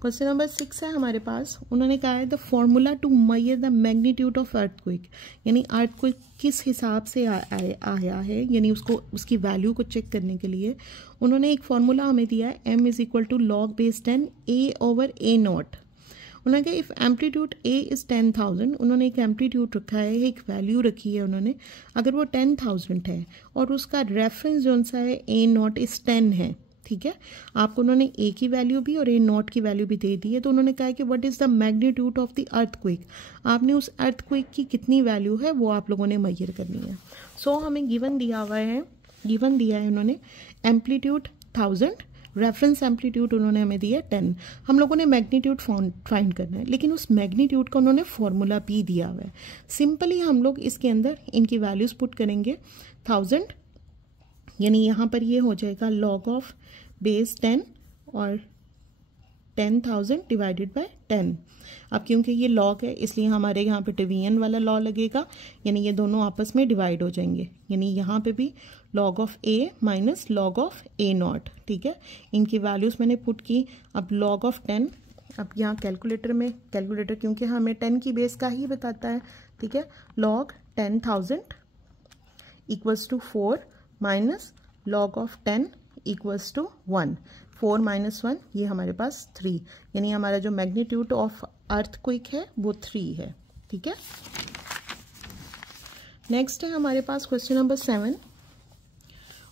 क्वेश्चन नंबर 6 है हमारे पास, उन्होंने कहा है the formula to measure the magnitude of earthquake, यानी अर्थक्वेक किस हिसाब से आया है, यानी उसकी वैल्यू को चेक करने के लिए उन्होंने एक फॉर्मूला हमें दिया है, m = log base 10 a/a0, उन्होंने कहा इफ़ एम्पलीट्यूड ए इज़ 10,000, उन्होंने एक एम्पलीट्यूड रखा है, एक वैल्यू रखी है उन्होंने, अगर वो 10,000 है और उसका रेफरेंस जो सा है ए नॉट इज़ 10 है, ठीक है, आपको उन्होंने ए की वैल्यू भी और ए नॉट की वैल्यू भी दे दी है, तो उन्होंने कहा कि what is the magnitude of the earthquake, आपने उस अर्थक्वेक की कितनी वैल्यू है वो आप लोगों ने मेजर करनी है। सो हमें गिवन दिया हुआ है, गिवन दिया है उन्होंने एम्पलीट्यूड 1000, रेफरेंस एम्पलीट्यूड उन्होंने हमें दिया 10, हम लोगों ने मैग्नीट्यूड फाइंड करना है, लेकिन उस मैग्नीट्यूड का उन्होंने फॉर्मूला भी दिया हुआ है। सिंपली हम लोग इसके अंदर इनकी वैल्यूज़ पुट करेंगे, 1000 यानी यहाँ पर ये हो जाएगा लॉग ऑफ बेस 10 और 10,000 डिवाइडेड बाय 10। अब क्योंकि ये लॉग है इसलिए हमारे यहाँ पे डिवीजन वाला लॉ लगेगा, यानी ये दोनों आपस में डिवाइड हो जाएंगे, यानी यहाँ पे भी log of A minus log of A not, ठीक है, इनकी वैल्यूज़ मैंने पुट की। अब लॉग ऑफ 10, अब यहाँ कैलकुलेटर में, कैलकुलेटर क्योंकि हमें 10 की बेस का ही बताता है, ठीक है, log 10,000 equals to 4 minus log of 10 equals to 1, 4 minus 1 ये हमारे पास 3, यानी हमारा जो मैग्नीट्यूड ऑफ अर्थक्वेक है वो 3 है, ठीक है। नेक्स्ट है हमारे पास क्वेश्चन नंबर 7।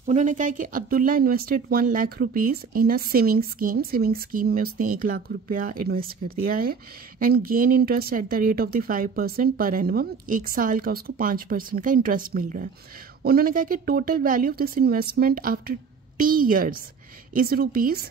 उन्होंने कहा कि Abdullah invested 1 lakh rupees in a saving scheme, saving scheme में उसने 1 लाख रुपया इन्वेस्ट कर दिया है, and gain interest at the rate of the 5% per annum, 1 साल का उसको 5% का इंटरेस्ट मिल रहा है। उन्होंने कहा कि total value of this investment after T years इस रुपीज़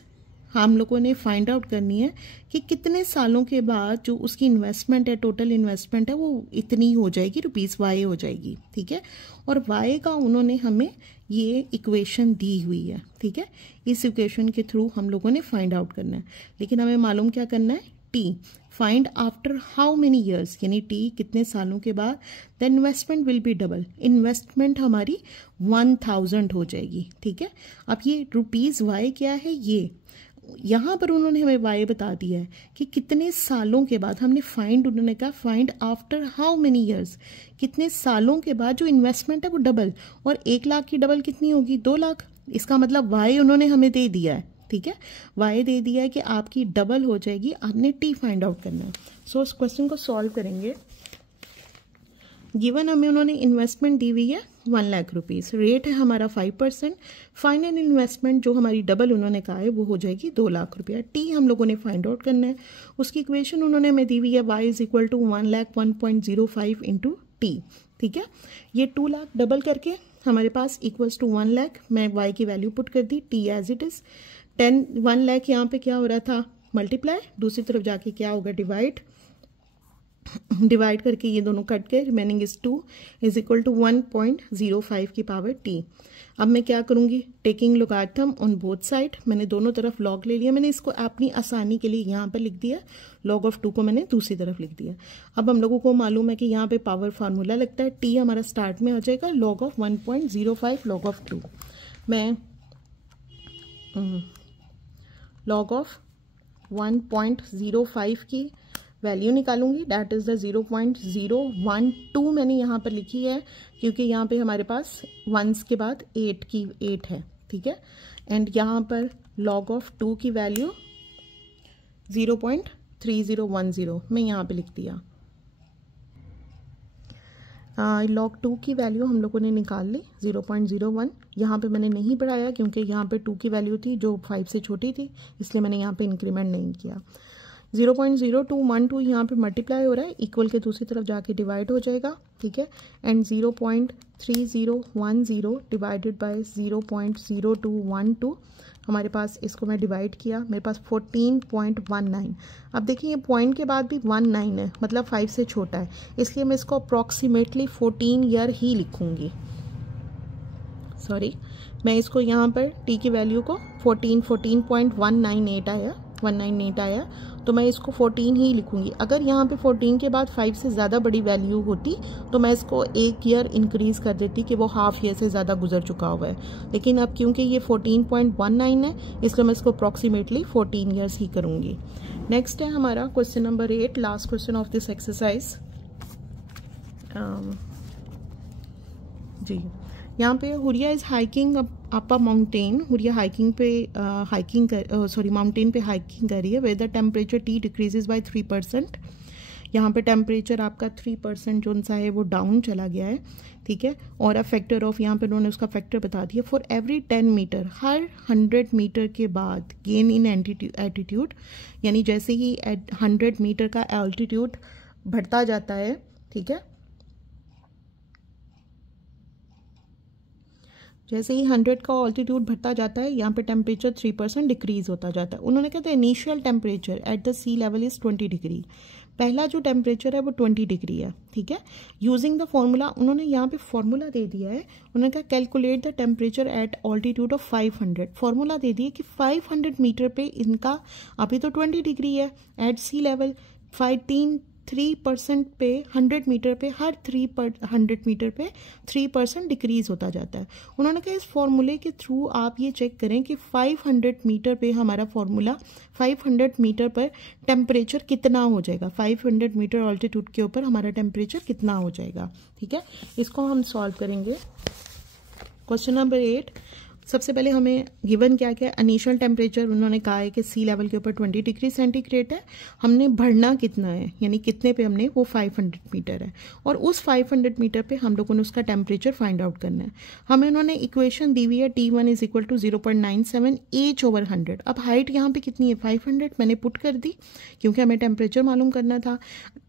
हम लोगों ने फाइंड आउट करनी है कि कितने सालों के बाद जो उसकी इन्वेस्टमेंट है, टोटल इन्वेस्टमेंट है, वो इतनी हो जाएगी, रुपीज़ वाई हो जाएगी, ठीक है, और वाई का उन्होंने हमें ये इक्वेशन दी हुई है, ठीक है, इस इक्वेशन के थ्रू हम लोगों ने फाइंड आउट करना है, लेकिन हमें मालूम क्या करना है, T, find after how many years, यानी टी कितने सालों के बाद, the investment will be double, investment हमारी 1000 हो जाएगी, ठीक है। अब ये रुपीज़ वाई क्या है, ये यहाँ पर उन्होंने हमें वाई बता दिया है कि कितने सालों के बाद, हमने फाइंड, उन्होंने कहा find after how many years, कितने सालों के बाद जो इन्वेस्टमेंट है वो डबल, और 1 लाख की डबल कितनी होगी, 2 लाख, इसका मतलब वाई उन्होंने हमें दे दिया है, ठीक है, वाई दे दिया है कि आपकी डबल हो जाएगी, आपने टी फाइंड आउट करना है। सो इस क्वेश्चन को सॉल्व करेंगे। गिवन हमें उन्होंने इन्वेस्टमेंट दी हुई है 1 लाख रुपीज़, रेट है हमारा 5%, फाइनल इन्वेस्टमेंट जो हमारी डबल उन्होंने कहा है वो हो जाएगी 2 लाख रुपया, टी हम लोगों ने फाइंड आउट करना है। उसकी इक्वेशन उन्होंने हमें दी हुई है y is equal to 1 lakh 1.05 into t, ठीक है, ये 2 लाख डबल करके हमारे पास इक्वल्स टू 1 लाख, मैं y की वैल्यू पुट कर दी, t as it is, 1 lakh यहाँ पे क्या हो रहा था मल्टीप्लाई, दूसरी तरफ जाके क्या होगा डिवाइड, डिवाइड करके ये दोनों कट के remaining is 2 is equal to 1.05 की पावर टी। अब मैं क्या करूँगी, taking logarithm on both side, मैंने दोनों तरफ लॉग ले लिया, मैंने इसको अपनी आसानी के लिए यहाँ पर लिख दिया, लॉग ऑफ 2 को मैंने दूसरी तरफ लिख दिया। अब हम लोगों को मालूम है कि यहाँ पे पावर फार्मूला लगता है, टी हमारा स्टार्ट में आ जाएगा लॉग ऑफ 1.05 लॉग ऑफ 2, मैं लॉग ऑफ 1.05 की वैल्यू निकालूंगी, डैट इज़ द 0.012 मैंने यहाँ पर लिखी है क्योंकि यहाँ पे हमारे पास 1s के बाद 8 है, ठीक है, एंड यहाँ पर लॉग ऑफ 2 की वैल्यू 0.3010 मैं यहाँ पे लिख दिया। लॉग 2 की वैल्यू हम लोगों ने निकाल ली 0.01, यहाँ पे मैंने नहीं बढ़ाया क्योंकि यहाँ पे 2 की वैल्यू थी जो 5 से छोटी थी, इसलिए मैंने यहाँ पे इंक्रीमेंट नहीं किया। 0.0212 यहाँ पे मल्टीप्लाई हो रहा है, इक्वल के दूसरी तरफ जाके डिवाइड हो जाएगा, ठीक है, एंड 0.3010 डिवाइडेड बाय 0.0212 हमारे पास, इसको मैं डिवाइड किया, मेरे पास 14.19। अब देखिए ये पॉइंट के बाद भी 19 है, मतलब 5 से छोटा है, इसलिए मैं इसको अप्रॉक्सीमेटली 14 ईयर ही लिखूँगी, सॉरी, मैं इसको यहाँ पर टी की वैल्यू को 14.198 आया, 198 आया, तो मैं इसको 14 ही लिखूंगी। अगर यहाँ पे 14 के बाद 5 से ज़्यादा बड़ी वैल्यू होती तो मैं इसको 1 ईयर इंक्रीज़ कर देती कि वो हाफ ईयर से ज़्यादा गुजर चुका हुआ है, लेकिन अब क्योंकि ये 14.19 है इसलिए मैं इसको अप्रॉक्सीमेटली 14 ईयर्स ही करूँगी। नेक्स्ट है हमारा question number 8, last question of this exercise. जी, यहाँ पे Huriya is hiking up a mountain, Huriya hiking पे माउंटेन पे हाइकिंग कर रही है, where the temperature t decreases by 3%। यहाँ पे टेम्परेचर आपका 3% जो सा है वो डाउन चला गया है, ठीक है। और अ फैक्टर ऑफ, यहाँ पे उन्होंने उसका फैक्टर बता दिया, फॉर एवरी 10 मीटर, हर 100 मीटर के बाद गेन इन एल्टीट्यूड, यानी जैसे ही 100 मीटर का एल्टीट्यूड बढ़ता जाता है, ठीक है, जैसे ही 100 का ऑल्टीट्यूड बढ़ता जाता है, यहाँ पे टेम्परेचर 3% डिक्रीज होता जाता है। उन्होंने कहते हैं initial temperature at the sea level is 20 degree, पहला जो टेम्परेचर है वो 20 डिग्री है, ठीक है। यूजिंग द फॉर्मूला, उन्होंने यहाँ पे फॉर्मूला दे दिया है, उन्होंने कहा calculate the temperature at altitude of 500, formula दे दिया कि 500 मीटर पे इनका अभी तो 20 डिग्री है एट सी लेवल, 3% पे 100 मीटर पे, हर 100 मीटर पे 3% डिक्रीज होता जाता है। उन्होंने कहा इस फॉर्मूले के थ्रू आप ये चेक करें कि 500 मीटर पे हमारा फॉर्मूला, 500 मीटर पर टेम्परेचर कितना हो जाएगा, 500 मीटर ऑल्टीट्यूड के ऊपर हमारा टेम्परेचर कितना हो जाएगा, ठीक है। इसको हम सॉल्व करेंगे। क्वेश्चन नंबर 8, सबसे पहले हमें गिवन क्या क्या, इनिशियल टेम्परेचर उन्होंने कहा है कि सी लेवल के ऊपर 20 डिग्री सेंटीग्रेड है, हमने बढ़ना कितना है, यानी कितने पे हमने, वो 500 मीटर है, और उस 500 मीटर पे हम लोगों ने उसका टेम्परेचर फाइंड आउट करना है। हमें उन्होंने इक्वेशन दी हुई है T1 is equal to 0.97 H/100। अब हाइट यहाँ पे कितनी है, 500, मैंने पुट कर दी क्योंकि हमें टेम्परेचर मालूम करना था।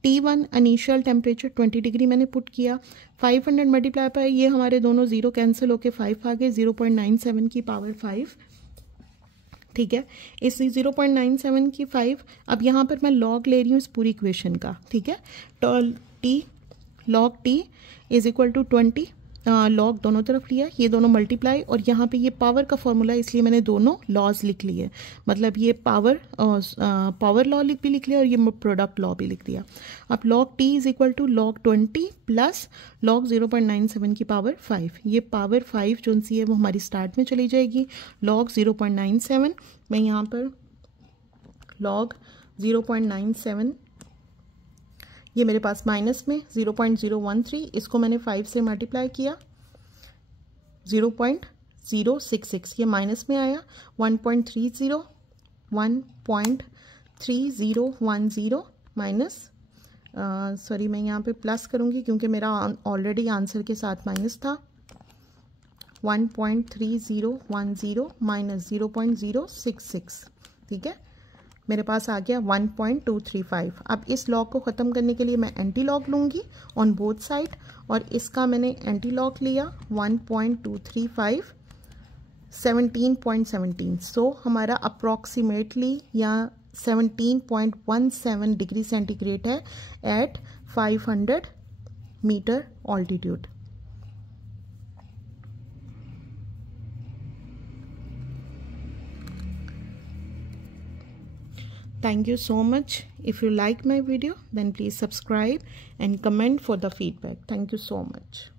T1 इनिशियल टेम्परेचर 20 डिग्री मैंने पुट किया, 500 मल्टीप्लाई पर ये हमारे दोनों जीरो कैंसिल होके 5 आ गए, 0.97 की पावर 5, ठीक है। इस 0.97 की 5, अब यहाँ पर मैं लॉग ले रही हूँ इस पूरी इक्वेशन का, ठीक है। तो log t is equal to 20, log दोनों तरफ लिया, ये दोनों मल्टीप्लाई, और यहाँ पे ये पावर का फॉर्मूला, इसलिए मैंने दोनों लॉज लिख लिए, मतलब ये पावर लॉ भी लिख लिया और ये प्रोडक्ट लॉ भी लिख दिया। अब log t is equal to log 20 plus log 0.97 की पावर 5, ये पावर 5 जो सी है वो हमारी स्टार्ट में चली जाएगी। लॉग 0.97, मैं यहाँ पर लॉग 0.97, ये मेरे पास माइनस में 0.013, इसको मैंने 5 से मल्टीप्लाई किया, 0.066, ये माइनस में आया, 1.3010 माइनस, सॉरी मैं यहाँ पे प्लस करूँगी क्योंकि मेरा ऑलरेडी आंसर के साथ माइनस था, 1.3010 माइनस 0.066, ठीक है, मेरे पास आ गया 1.235। अब इस लॉग को ख़त्म करने के लिए मैं एंटी लॉग लूँगी ऑन बोथ साइड, और इसका मैंने एंटी लॉग लिया 1.235, 17.17, सो हमारा अप्रॉक्सीमेटली या 17.17 डिग्री सेंटीग्रेड है at 500 metre altitude. Thank you so much. If you like my video, then please subscribe and comment for the feedback. Thank you so much.